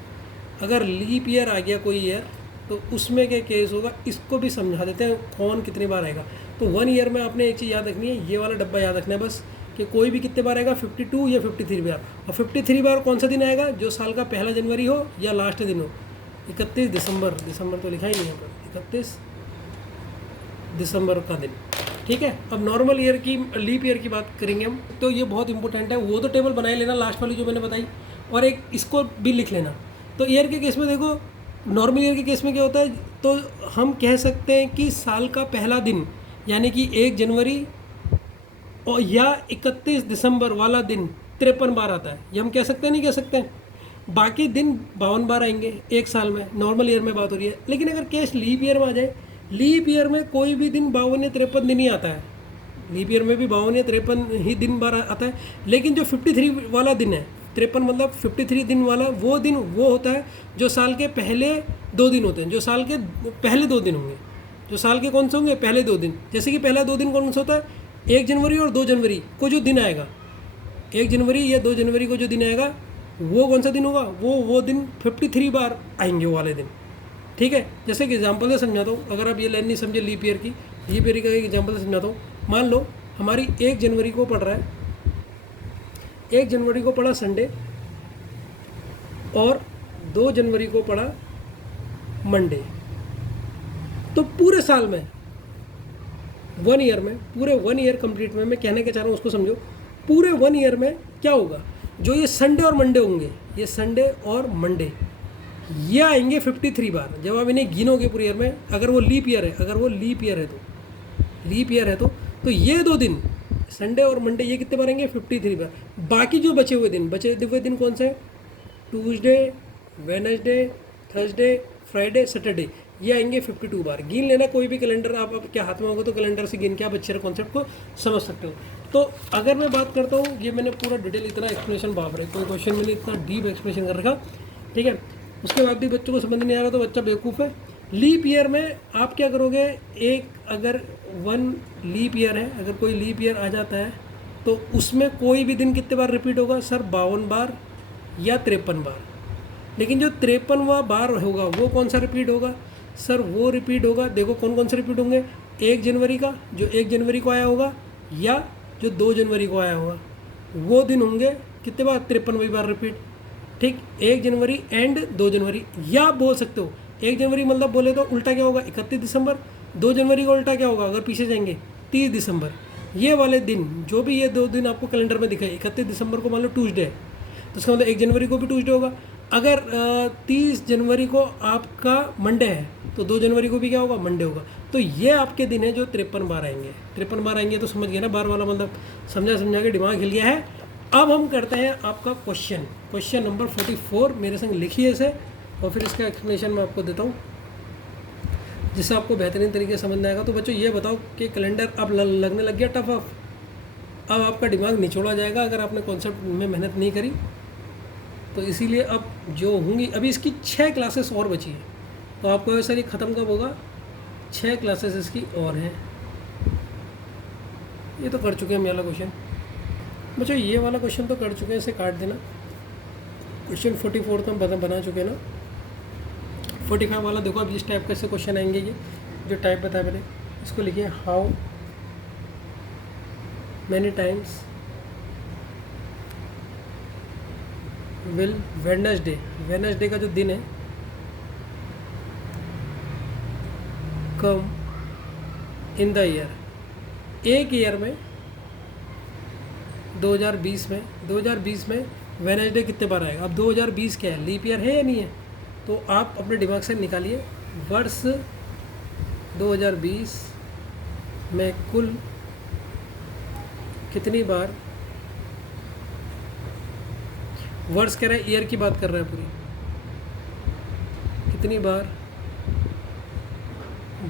अगर लीप ईयर आ गया कोई ईयर, तो उसमें क्या केस होगा, इसको भी समझा देते हैं कौन कितनी बार आएगा। तो 1 ईयर में आपने एक चीज़ याद रखनी है, ये वाला डब्बा याद रखना है बस, कि कोई भी कितने बार आएगा, 52 या 53 बार। और 53 बार कौन सा दिन आएगा? जो साल का 1 जनवरी हो या लास्ट दिन हो। 31 दिसंबर तो लिखा ही नहीं है, 31 दिसंबर का दिन, ठीक है? अब नॉर्मल ईयर की, लीप ईयर की बात करेंगे हम, तो ये बहुत इंपॉर्टेंट है। वो तो टेबल बना ही लेना, लास्ट वाली जो मैंने बताई, और एक इसको भी लिख लेना। तो ईयर के केस में देखो, नॉर्मल ईयर के केस में क्या होता है, तो हम कह सकते हैं कि साल का पहला दिन यानी कि 1 जनवरी और या 31 दिसंबर वाला दिन 53 बार आता है। ये हम कह सकते हैं, नहीं कह सकते हैं? बाकी दिन 52 बार आएंगे एक साल में, नॉर्मल ईयर में बात हो रही है। लेकिन अगर केस लीप ईयर में आ जाए, लीप ईयर में कोई भी दिन 52 या 53 दिन ही आता है, लीप ईयर में भी 52 या 53 ही दिन बार आता है। लेकिन जो 53 वाला दिन है, 53 मतलब 53 दिन वाला वो दिन वो होता है जो साल के पहले 2 दिन होते हैं, जो साल के पहले 2 दिन होंगे, जो साल के कौन से होंगे, पहले 2 दिन। जैसे कि पहला 2 दिन कौन सा होता है, 1 जनवरी और 2 जनवरी को जो दिन आएगा, 1 जनवरी या 2 जनवरी को जो दिन आएगा वो कौन सा दिन होगा, वो दिन 53 बार आएंगे वो वाले दिन। ठीक है, जैसे कि एग्जांपल से समझाता हूँ, अगर आप ये लाइन नहीं समझे लीप ईयर की, लीप ईयर का एक एग्जांपल से समझाता हूँ। मान लो हमारी 1 जनवरी को पड़ रहा है, 1 जनवरी को पड़ा संडे और 2 जनवरी को पड़ा मंडे। तो पूरे साल में 1 ईयर में, पूरे 1 ईयर कंप्लीट में, मैं कहने के चाह रहा हूँ उसको समझो, पूरे 1 ईयर में क्या होगा, जो ये संडे और मंडे होंगे, ये संडे और मंडे ये आएंगे 53 बार। जब आप इन्हें गिनोगे पूरे ईयर में, अगर वो लीप ईयर है, अगर वो लीप ईयर है तो ये 2 दिन संडे और मंडे ये कितने बार आएंगे, 53 बार। बाकी जो बचे हुए दिन कौन से हैं, Tuesday, Wednesday, Thursday, Friday, Saturday, ये आएंगे 52 बार। गिन लेना, कोई भी कैलेंडर आप क्या हाथ में होगा तो कैलेंडर से गिन के आप अच्छे कॉन्सेप्ट को समझ सकते हो। तो अगर मैं बात करता हूँ, ये मैंने पूरा डिटेल इतना एक्सप्लेनेशन, बाप रे, कोई क्वेश्चन मैंने इतना डीप एक्सप्लेनेशन कर रखा, ठीक है। उसके बाद भी बच्चों को समझ नहीं आ रहा तो बच्चा बेवकूफ़ है। लीप ईयर में आप क्या करोगे, एक अगर 1 लीप ईयर है, अगर कोई लीप ईयर आ जाता है तो उसमें कोई भी दिन कितने बार रिपीट होगा सर, 52 बार या 53 बार। लेकिन जो 53वां बार होगा वो कौन सा रिपीट होगा सर, वो रिपीट होगा, देखो कौन कौन से रिपीट होंगे, 1 जनवरी का, जो 1 जनवरी को आया होगा, या जो 2 जनवरी को आया होगा, वो दिन होंगे कितने बार, 53वीं बार रिपीट। ठीक, 1 जनवरी एंड 2 जनवरी, या आप बोल सकते हो 1 जनवरी मतलब बोले तो उल्टा क्या होगा, 31 दिसंबर, 2 जनवरी का उल्टा क्या होगा अगर पीछे जाएंगे, 30 दिसंबर। ये वाले दिन, जो भी ये 2 दिन आपको कैलेंडर में दिखे, 31 दिसंबर को मान लो ट्यूसडे है, तो उसका मतलब 1 जनवरी को भी ट्यूसडे होगा। अगर 30 जनवरी को आपका मंडे है तो 2 जनवरी को भी क्या होगा, मंडे होगा। तो ये आपके दिन है जो 53 बार आएंगे। 53 बार आएंगे तो समझ गया ना, बार वाला मतलब समझा के दिमाग हिल गया है। अब हम करते हैं आपका क्वेश्चन नंबर 44, मेरे संग लिखिए इसे और फिर इसका एक्सप्लेनेशन मैं आपको देता हूँ जिससे आपको बेहतरीन तरीके से समझ में आएगा। तो बच्चों ये बताओ कि कैलेंडर अब लगने लग गया टफ, अब आपका दिमाग निचोड़ा जाएगा अगर आपने कॉन्सेप्ट में मेहनत नहीं करी। तो इसीलिए अब जो होंगी, अभी इसकी 6 क्लासेस और बची है, तो आपको वैसे ये ख़त्म कब होगा, 6 क्लासेस इसकी और हैं। ये तो कर चुके हैं हम, ये वाला क्वेश्चन बच्चों, ये वाला क्वेश्चन तो कर चुके हैं, इसे काट देना। क्वेश्चन 44 तो हम बना चुके हैं ना। 45 वाला देखो, अब इस टाइप का से क्वेश्चन आएंगे, ये जो टाइप बताया मैंने, इसको लिखिए, how many times will Wednesday का जो दिन है कम इन द ईयर, एक ईयर में 2020 में वेडनेसडे कितने बार आएगा। अब 2020 क्या है, लीप ईयर है या नहीं है, तो आप अपने दिमाग से निकालिए, वर्ष 2020 में कुल कितनी बार, वर्ष कह रहा है, ईयर की बात कर रहा है पूरी, कितनी बार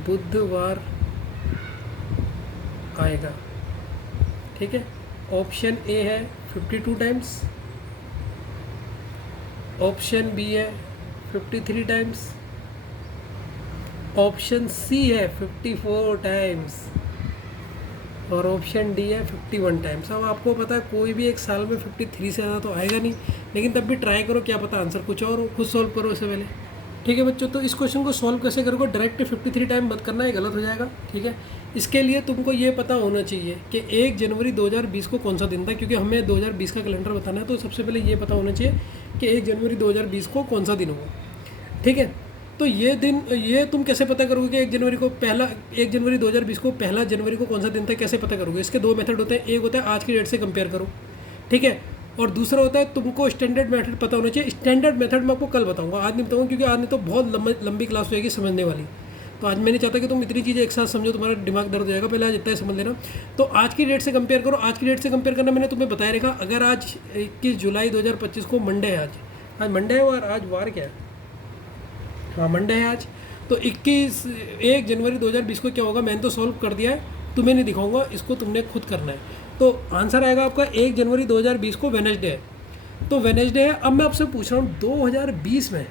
बुधवार आएगा। ठीक है, ऑप्शन ए है 52 टाइम्स, ऑप्शन बी है 53 टाइम्स, ऑप्शन सी है 54 टाइम्स और ऑप्शन डी है 51 टाइम्स। अब आपको पता है कोई भी एक साल में 53 से ज़्यादा तो आएगा नहीं, लेकिन तब भी ट्राई करो, क्या पता आंसर कुछ और हो, खुद सॉल्व करो इससे पहले। ठीक है बच्चों, तो इस क्वेश्चन को सॉल्व कैसे करोगे, डायरेक्ट 53 टाइम मत करना, है गलत हो जाएगा। ठीक है, इसके लिए तुमको ये पता होना चाहिए कि 1 जनवरी 2020 को कौन सा दिन था, क्योंकि हमें 2020 का कैलेंडर बताना है, तो सबसे पहले ये पता होना चाहिए कि 1 जनवरी 2020 को कौन सा दिन होगा। ठीक है, तो ये दिन, ये तुम कैसे पता करोगे कि 1 जनवरी 2020 को पहला जनवरी को कौन सा दिन था, कैसे पता करोगे। इसके 2 मेथड होते हैं, एक होता है आज की डेट से कंपेयर करो, ठीक है, और दूसरा होता है तुमको स्टैंडर्ड मेथड पता होना चाहिए। स्टैंडर्ड मेथड मैं आपको कल बताऊंगा, आज नहीं बताऊंगा, क्योंकि आज नहीं तो बहुत लंबी क्लास हो जाएगी समझने वाली। तो आज मैं नहीं चाहता कि तुम इतनी चीज़ें एक साथ समझो, तुम्हारा दिमाग दर्द हो जाएगा, पहले आज इतना ही समझ लेना। तो आज की डेट से कंपेयर करो, आज की डेट से कंपेयर करना मैंने तुम्हें बताया रहेगा। अगर आज 21 जुलाई 2025 को मंडे है आज, आज मंडे है और आज वार क्या है? हाँ मंडे है आज। तो 1 जनवरी 2020 को क्या होगा, मैंने तो सॉल्व कर दिया है, तुम्हें नहीं दिखाऊंगा, इसको तुमने खुद करना है। तो आंसर आएगा आपका 1 जनवरी 2020 को वेडनेसडे है। तो वेडनेसडे है। अब मैं आपसे पूछ रहा हूँ 2020 में,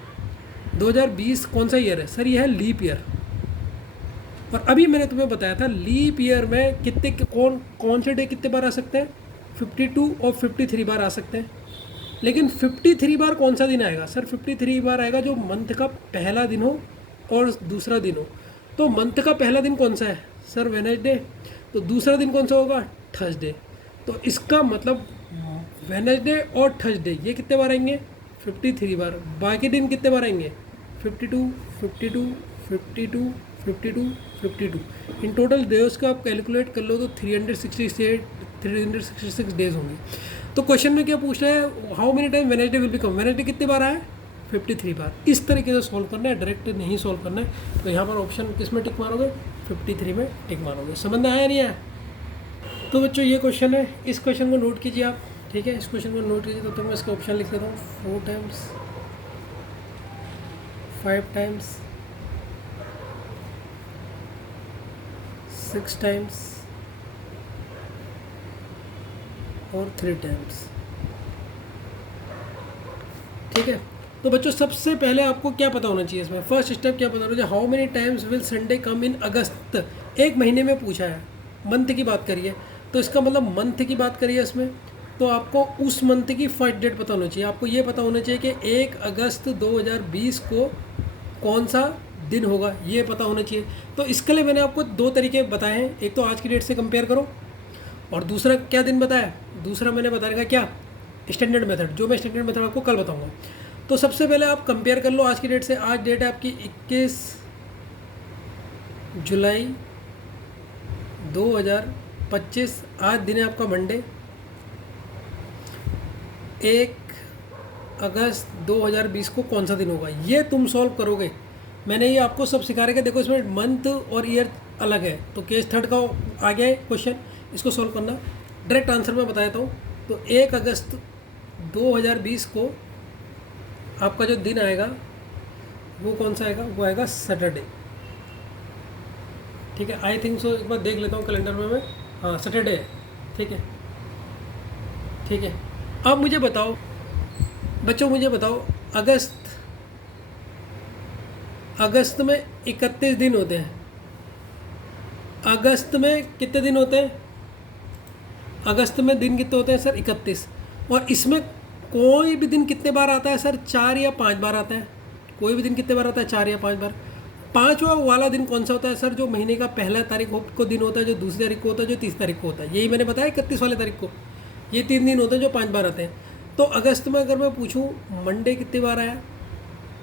2020 कौन सा ईयर है सर? ये है लीप ईयर। और अभी मैंने तुम्हें बताया था लीप ईयर में कितने कौन से डे कितने बार आ सकते हैं? 52 और 53 बार आ सकते हैं। लेकिन 53 बार कौन सा दिन आएगा सर? 53 बार आएगा जो मंथ का पहला दिन हो और दूसरा दिन हो। तो मंथ का पहला दिन कौन सा है सर? वेडनेसडे। तो दूसरा दिन कौन सा होगा? थर्सडे। तो इसका मतलब वेडनेसडे और थर्सडे ये कितने बार आएंगे? 53 बार। बाकी दिन कितने बार आएंगे? 52, 52, 52, 52, 52। इन टोटल डेज का आप कैलकुलेट कर लो तो 366 डेज होंगे। तो क्वेश्चन में क्या पूछ रहा है? How many time Wednesday will become? Wednesday कितने बार आया? 53 बार। इस तरीके से सॉल्व करना है, डायरेक्ट नहीं सॉल्व करना है। तो यहाँ पर ऑप्शन किस में टिक मारोगे? 53 में टिक मारोगे। समझ में आया नहीं आया? तो बच्चों ये क्वेश्चन है, इस क्वेश्चन को नोट कीजिए आप, ठीक है? इस क्वेश्चन को नोट कीजिए। तो मैं इसका ऑप्शन लिख देता हूँ 4 टाइम्स, 5 टाइम्स, 6 टाइम्स और 3 टाइम्स, ठीक है? तो बच्चों सबसे पहले आपको क्या पता होना चाहिए इसमें? फर्स्ट स्टेप क्या पता होना चाहिए? How many times will Sunday come in August? एक महीने में पूछा है, मंथ की बात करिए, तो इसका मतलब मंथ की बात करिए इसमें। तो आपको उस मंथ की फर्स्ट डेट पता होना चाहिए। आपको ये पता होना चाहिए कि 1 अगस्त 2020 को कौन सा दिन होगा, ये पता होना चाहिए। तो इसके लिए मैंने आपको 2 तरीके बताए हैं। एक तो आज की डेट से कंपेयर करो, और दूसरा क्या दिन बताया? दूसरा मैंने बताया क्या? स्टैंडर्ड मेथड, जो मैं स्टैंडर्ड मेथड आपको कल बताऊंगा। तो सबसे पहले आप कंपेयर कर लो आज की डेट से। आज डेट है आपकी 21 जुलाई 2025। आज दिन है आपका मंडे। 1 अगस्त 2020 को कौन सा दिन होगा, ये तुम सॉल्व करोगे। मैंने ये आपको सब सिखा रखा है। देखो इसमें मंथ और ईयर अलग है। तो केस थर्ड का आ गया है क्वेश्चन, इसको सॉल्व करना। डायरेक्ट आंसर मैं बता देता हूँ। तो 1 अगस्त 2020 को आपका जो दिन आएगा वो कौन सा आएगा? वो आएगा सैटरडे, ठीक है? आई थिंक सो, एक बार देख लेता हूँ कैलेंडर में मैं। हाँ सैटरडे है, ठीक है, ठीक है। अब मुझे बताओ बच्चों, मुझे बताओ अगस्त में 31 दिन होते हैं। अगस्त में कितने दिन होते हैं? अगस्त में दिन कितने होते हैं सर? 31। और इसमें कोई भी दिन कितने बार आता है सर? 4 या 5 बार आता है। कोई भी दिन कितने बार आता है? 4 या 5 बार। 5वां वाला दिन कौन सा होता है सर? जो महीने का पहला तारीख को दिन होता है, जो दूसरी तारीख को होता है, जो 30 तारीख को होता है। यही मैंने बताया 31 वाले तारीख को। ये 3 दिन होते हैं जो 5 बार आते हैं। तो अगस्त में अगर मैं पूछूँ मंडे कितनी बार आया,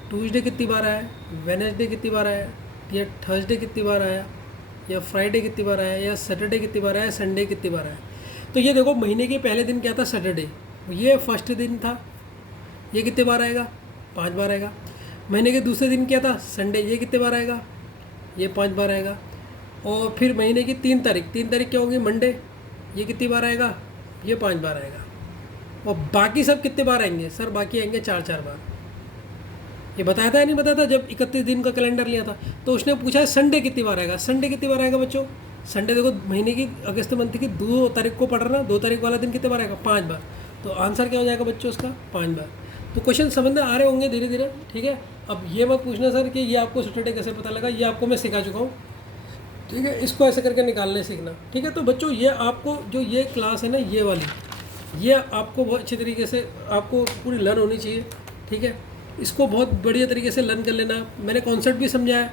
ट्यूसडे कितनी बार आया, वेडनेसडे कितनी बार आया, या थर्सडे कितनी बार आया, या फ्राइडे कितनी बार आया, या सैटरडे कितनी बार आया, संडे कितनी बार आया। तो ये देखो महीने के पहले दिन क्या था? सैटरडे, ये फर्स्ट दिन था। ये कितने बार आएगा? 5 बार आएगा। महीने के दूसरे दिन क्या था? संडे, ये कितने बार आएगा? ये 5 बार आएगा। और फिर महीने की 3 तारीख क्या होगी? मंडे, ये कितनी बार आएगा? ये 5 बार आएगा। और बाकी सब कितने बार आएंगे सर? बाकी आएंगे 4-4 बार। ये बताया था या नहीं बताया था जब 31 दिन का कैलेंडर लिया था? तो उसने पूछा है संडे कितनी बार आएगा। संडे कितनी बार आएगा बच्चों? संडे देखो महीने की अगस्त मंथ की 2 तारीख को पढ़ रहा ना, 2 तारीख वाला दिन कितने बार आएगा? 5 बार। तो आंसर क्या हो जाएगा बच्चों उसका? 5 बार। तो क्वेश्चन समझ में आ रहे होंगे धीरे धीरे, ठीक है? अब ये मत पूछना सर कि ये आपको सैटरडे कैसे पता लगा, ये आपको मैं सिखा चुका हूँ, ठीक है? इसको ऐसे करके निकालने सीखना, ठीक है? तो बच्चों ये आपको जो ये क्लास है ना, ये वाली, ये आपको बहुत अच्छी तरीके से आपको पूरी लर्न होनी चाहिए, ठीक है? इसको बहुत बढ़िया तरीके से लर्न कर लेना। मैंने कॉन्सेप्ट भी समझाया।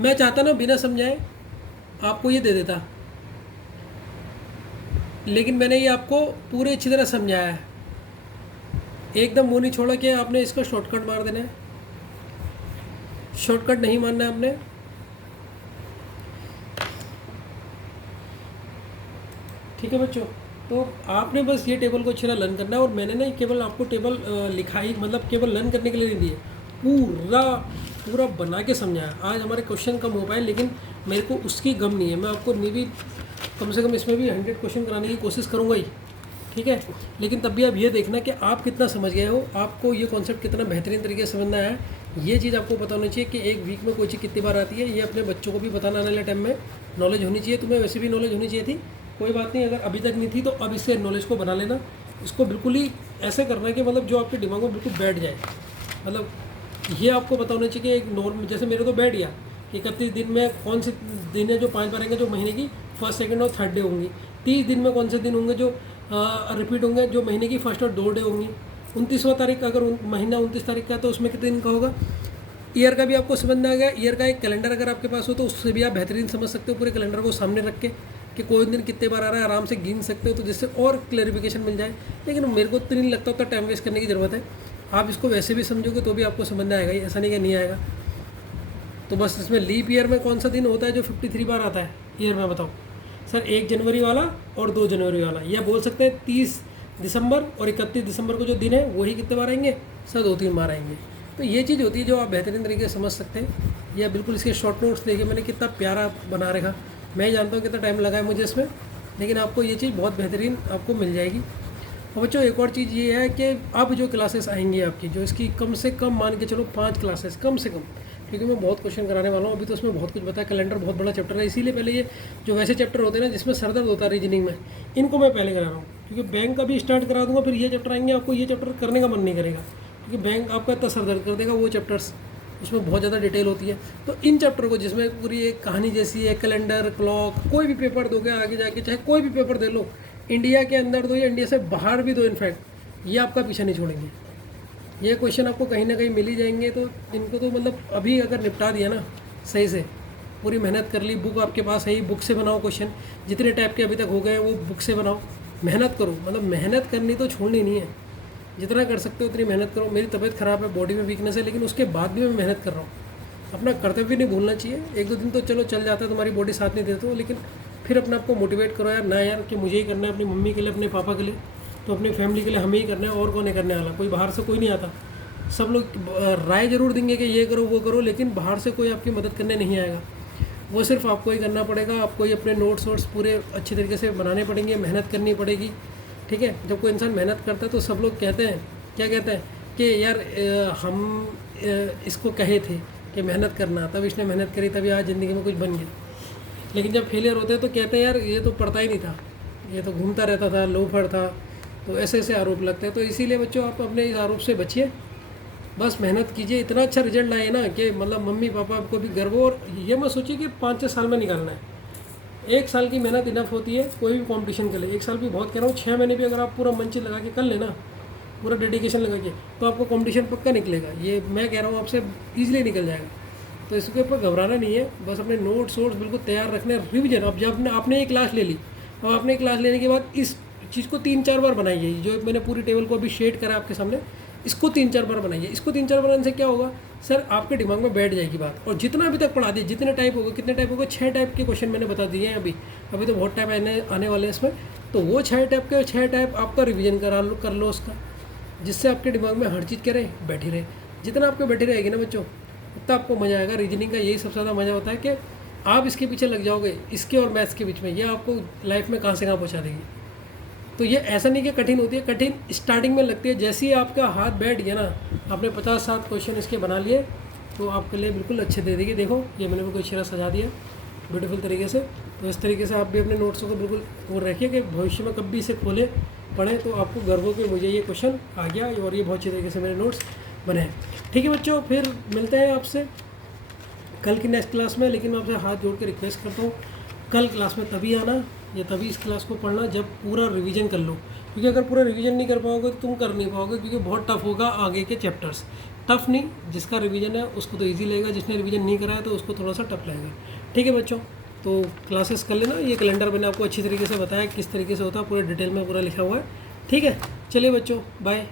मैं चाहता ना बिना समझाए आपको ये दे देता, लेकिन मैंने ये आपको पूरे अच्छी तरह समझाया है। एकदम मुँह नहीं छोड़ा कि आपने इसका शॉर्टकट मार देना है। शॉर्टकट नहीं मारना है आपने। ठीक है बच्चों, तो आपने बस ये टेबल को अच्छी तरह लर्न करना है। और मैंने ना केवल आपको टेबल लिखाई, मतलब केवल लर्न करने के लिए नहीं दिए, पूरा बना के समझाया। आज हमारे क्वेश्चन कम हो पाए, लेकिन मेरे को उसकी गम नहीं है। मैं आपको नहीं भी कम से कम इसमें भी 100 क्वेश्चन कराने की कोशिश करूँगा ही, ठीक है। लेकिन तब भी आप ये देखना कि आप कितना समझ गए हो, आपको ये कॉन्सेप्ट कितना बेहतरीन तरीके से समझना है। ये चीज़ आपको पता होनी चाहिए कि एक वीक में कोई चीज़ कितनी बार आती है। ये अपने बच्चों को भी बताना आने वाले टाइम में नॉलेज होनी चाहिए। तुम्हें वैसे भी नॉलेज होनी चाहिए थी, कोई बात नहीं, अगर अभी तक नहीं थी तो अब इससे नॉलेज को बना लेना। इसको बिल्कुल ही ऐसे करना है कि मतलब जो आपके दिमाग में बिल्कुल बैठ जाए। मतलब ये आपको पता होना चाहिए कि एक नॉर्मल, जैसे मेरे तो बैठ गया कि 31 दिन में कौन से दिन है जो 5 बार आएंगे, जो महीने की फर्स्ट सेकंड और थर्ड डे होंगी। 30 दिन में कौन से दिन होंगे जो रिपीट होंगे, जो महीने की फर्स्ट और 2 डे होंगी। 29वां तारीख अगर महीना 29 तारीख का है तो उसमें कितने दिन का होगा। ईयर का भी आपको समझ में आ गया। ईयर का एक कैलेंडर अगर आपके पास हो तो उससे भी आप बेहतरीन समझ सकते हो। पूरे कैलेंडर को सामने रख के कि कोई दिन कितने बार आ रहा है आराम से गिन सकते हो, तो जिससे और क्लैरिफिकेशन मिल जाए। लेकिन मेरे को तो नहीं लगता उतना टाइम वेस्ट करने की ज़रूरत है। आप इसको वैसे भी समझोगे तो भी आपको समझ में आएगा ही, ऐसा नहीं कि नहीं आएगा। तो बस इसमें लीप ईयर में कौन सा दिन होता है जो 53 बार आता है ईयर में, बताओ सर। 1 जनवरी वाला और 2 जनवरी वाला, या बोल सकते हैं 30 दिसंबर और 31 दिसंबर को जो दिन है वही कितने बार आएंगे सर, 2-3 बार आएंगे। तो ये चीज़ होती है जो आप बेहतरीन तरीके से समझ सकते हैं। या बिल्कुल इसके शॉर्ट नोट्स देखिए मैंने कितना प्यारा बना रखा। मैं जानता हूँ कितना टाइम लगा है मुझे इसमें, लेकिन आपको ये चीज़ बहुत बेहतरीन आपको मिल जाएगी। और बच्चों एक और चीज़ ये है कि अब जो क्लासेस आएंगी आपकी, जो इसकी कम से कम मान के चलो 5 क्लासेस कम से कम, क्योंकि मैं बहुत क्वेश्चन कराने वाला हूँ। अभी तो उसमें बहुत कुछ बताया, कैलेंडर बहुत बड़ा चैप्टर है, इसीलिए पहले ये जो वैसे चैप्टर होते हैं ना जिसमें सरदर्द होता है रीजनिंग में, इनको मैं पहले करा रहा हूँ। क्योंकि बैंक का भी स्टार्ट करा दूँगा, फिर ये चैप्टर आएंगे, आपको ये चैप्टर करने का मन नहीं करेगा, क्योंकि बैंक आपका इतना सरदर्द कर देगा। वो चैप्टर्स उसमें बहुत ज़्यादा डिटेल होती है। तो इन चैप्टर को जिसमें पूरी एक कहानी जैसी है, कैलेंडर, क्लॉक, कोई भी पेपर दोगे आगे जाके, चाहे कोई भी पेपर दे लो, इंडिया के अंदर दो या इंडिया से बाहर भी दो, इनफैक्ट ये आपका पीछे नहीं छोड़ेंगे। ये क्वेश्चन आपको कहीं ना कहीं मिल ही जाएंगे। तो इनको तो मतलब अभी अगर निपटा दिया ना सही से, पूरी मेहनत कर ली, बुक आपके पास है ही, बुक से बनाओ क्वेश्चन, जितने टाइप के अभी तक हो गए वो बुक से बनाओ, मेहनत करो। मतलब मेहनत करनी तो छोड़नी नहीं है, जितना कर सकते हो उतनी मेहनत करो। मेरी तबीयत ख़राब है, बॉडी में वीकनेस है, लेकिन उसके बाद भी मैं मेहनत कर रहा हूँ। अपना कर्तव्य नहीं भूलना चाहिए। 1-2 दिन तो चलो चल जाता है, तुम्हारी बॉडी साथ नहीं देते हो, लेकिन फिर अपने आप को मोटिवेट करो यार, ना यार कि मुझे ही करना है, अपनी मम्मी के लिए, अपने पापा के लिए, तो अपनी फैमिली के लिए हमें ही करना है, और कौन है करने वाला। कोई बाहर से कोई नहीं आता। सब लोग राय ज़रूर देंगे कि ये करो वो करो, लेकिन बाहर से कोई आपकी मदद करने नहीं आएगा। वो सिर्फ आपको ही करना पड़ेगा। आपको ही अपने नोट्स वोट्स पूरे अच्छी तरीके से बनाने पड़ेंगे, मेहनत करनी पड़ेगी, ठीक है। जब कोई इंसान मेहनत करता है तो सब लोग कहते हैं, क्या कहते हैं कि यार हम इसको कहे थे कि मेहनत करना, तब इसने मेहनत करी, तभी आज ज़िंदगी में कुछ बन गया। लेकिन जब फेलियर होते हैं तो कहते हैं यार ये तो पढ़ता ही नहीं था, ये तो घूमता रहता था, लोफर था। तो ऐसे ऐसे आरोप लगते हैं। तो इसीलिए बच्चों आप अपने इस आरोप से बचिए, बस मेहनत कीजिए। इतना अच्छा रिजल्ट लाए ना कि मतलब मम्मी पापा को भी गर्व हो। और ये मत सोचिए कि 5-6 साल में निकालना है। 1 साल की मेहनत इनफ होती है कोई भी कंपटीशन के लिए। 1 साल भी बहुत कह रहा हूँ, 6 महीने भी अगर आप पूरा मन लगा के कर लेना, पूरा डेडिकेशन लगा के, तो आपको कंपटीशन पक्का निकलेगा। ये मैं कह रहा हूँ आपसे, ईजिली निकल जाएगा। तो इसके ऊपर घबराना नहीं है, बस अपने नोट्स वोट्स बिल्कुल तैयार रखने। रिविजन, अब जब आपने एक क्लास ले ली, और आपने क्लास लेने के बाद इस चीज़ को 3-4 बार बनाइए। जो मैंने पूरी टेबल को अभी शेड करा आपके सामने, इसको 3-4 बार बनाइए। इसको 3-4 बनाने से क्या होगा सर, आपके दिमाग में बैठ जाएगी बात। और जितना अभी तक पढ़ा दिए, जितने टाइप होगा, कितने टाइप होगा, 6 टाइप के क्वेश्चन मैंने बता दिए हैं। अभी तो बहुत टाइप आने वाले हैं इसमें। तो वो 6 टाइप के 6 टाइप आपका रिविजन कर लो उसका, जिससे आपके दिमाग में हर चीज़ क्या रहे, बैठी रहे। जितना आपको बैठी रहेगी ना बच्चों, उतना आपको मज़ा आएगा। रीजनिंग का यही सबसे ज़्यादा मज़ा होता है कि आप इसके पीछे लग जाओगे, इसके और मैथ्स के बीच में, ये आपको लाइफ में कहाँ से कहाँ पहुँचा देगी। तो ये ऐसा नहीं कि कठिन होती है, कठिन स्टार्टिंग में लगती है। जैसे ही आपका हाथ बैठ गया ना, आपने 50-60 क्वेश्चन इसके बना लिए, तो आपके लिए बिल्कुल अच्छे दे देगी। देखो ये मैंने बिल्कुल चेहरा सजा दिया ब्यूटीफुल तरीके से। तो इस तरीके से आप भी अपने नोट्सों को बिल्कुल वो रखिए कि भविष्य में कभी इसे खोले पढ़ें तो आपको गर्व हो कि मुझे ये क्वेश्चन आ गया और ये बहुत अच्छी तरीके से मेरे नोट्स बने हैं। ठीक है बच्चों, फिर मिलते हैं आपसे कल की नेक्स्ट क्लास में। लेकिन मैं आपसे हाथ जोड़ के रिक्वेस्ट करता हूँ, कल क्लास में तभी आना या तभी इस क्लास को पढ़ना जब पूरा रिवीजन कर लो। क्योंकि अगर पूरा रिवीजन नहीं कर पाओगे तो तुम कर नहीं पाओगे, क्योंकि बहुत टफ होगा आगे के चैप्टर्स। टफ नहीं, जिसका रिवीजन है उसको तो इजी लगेगा, जिसने रिवीजन नहीं करा है तो उसको थोड़ा सा टफ लगेगा। ठीक है बच्चों, तो क्लासेस कर लेना। ये कैलेंडर मैंने आपको अच्छी तरीके से बताया किस तरीके से होता है, पूरे डिटेल में पूरा लिखा हुआ है। ठीक है, चलिए बच्चों, बाय।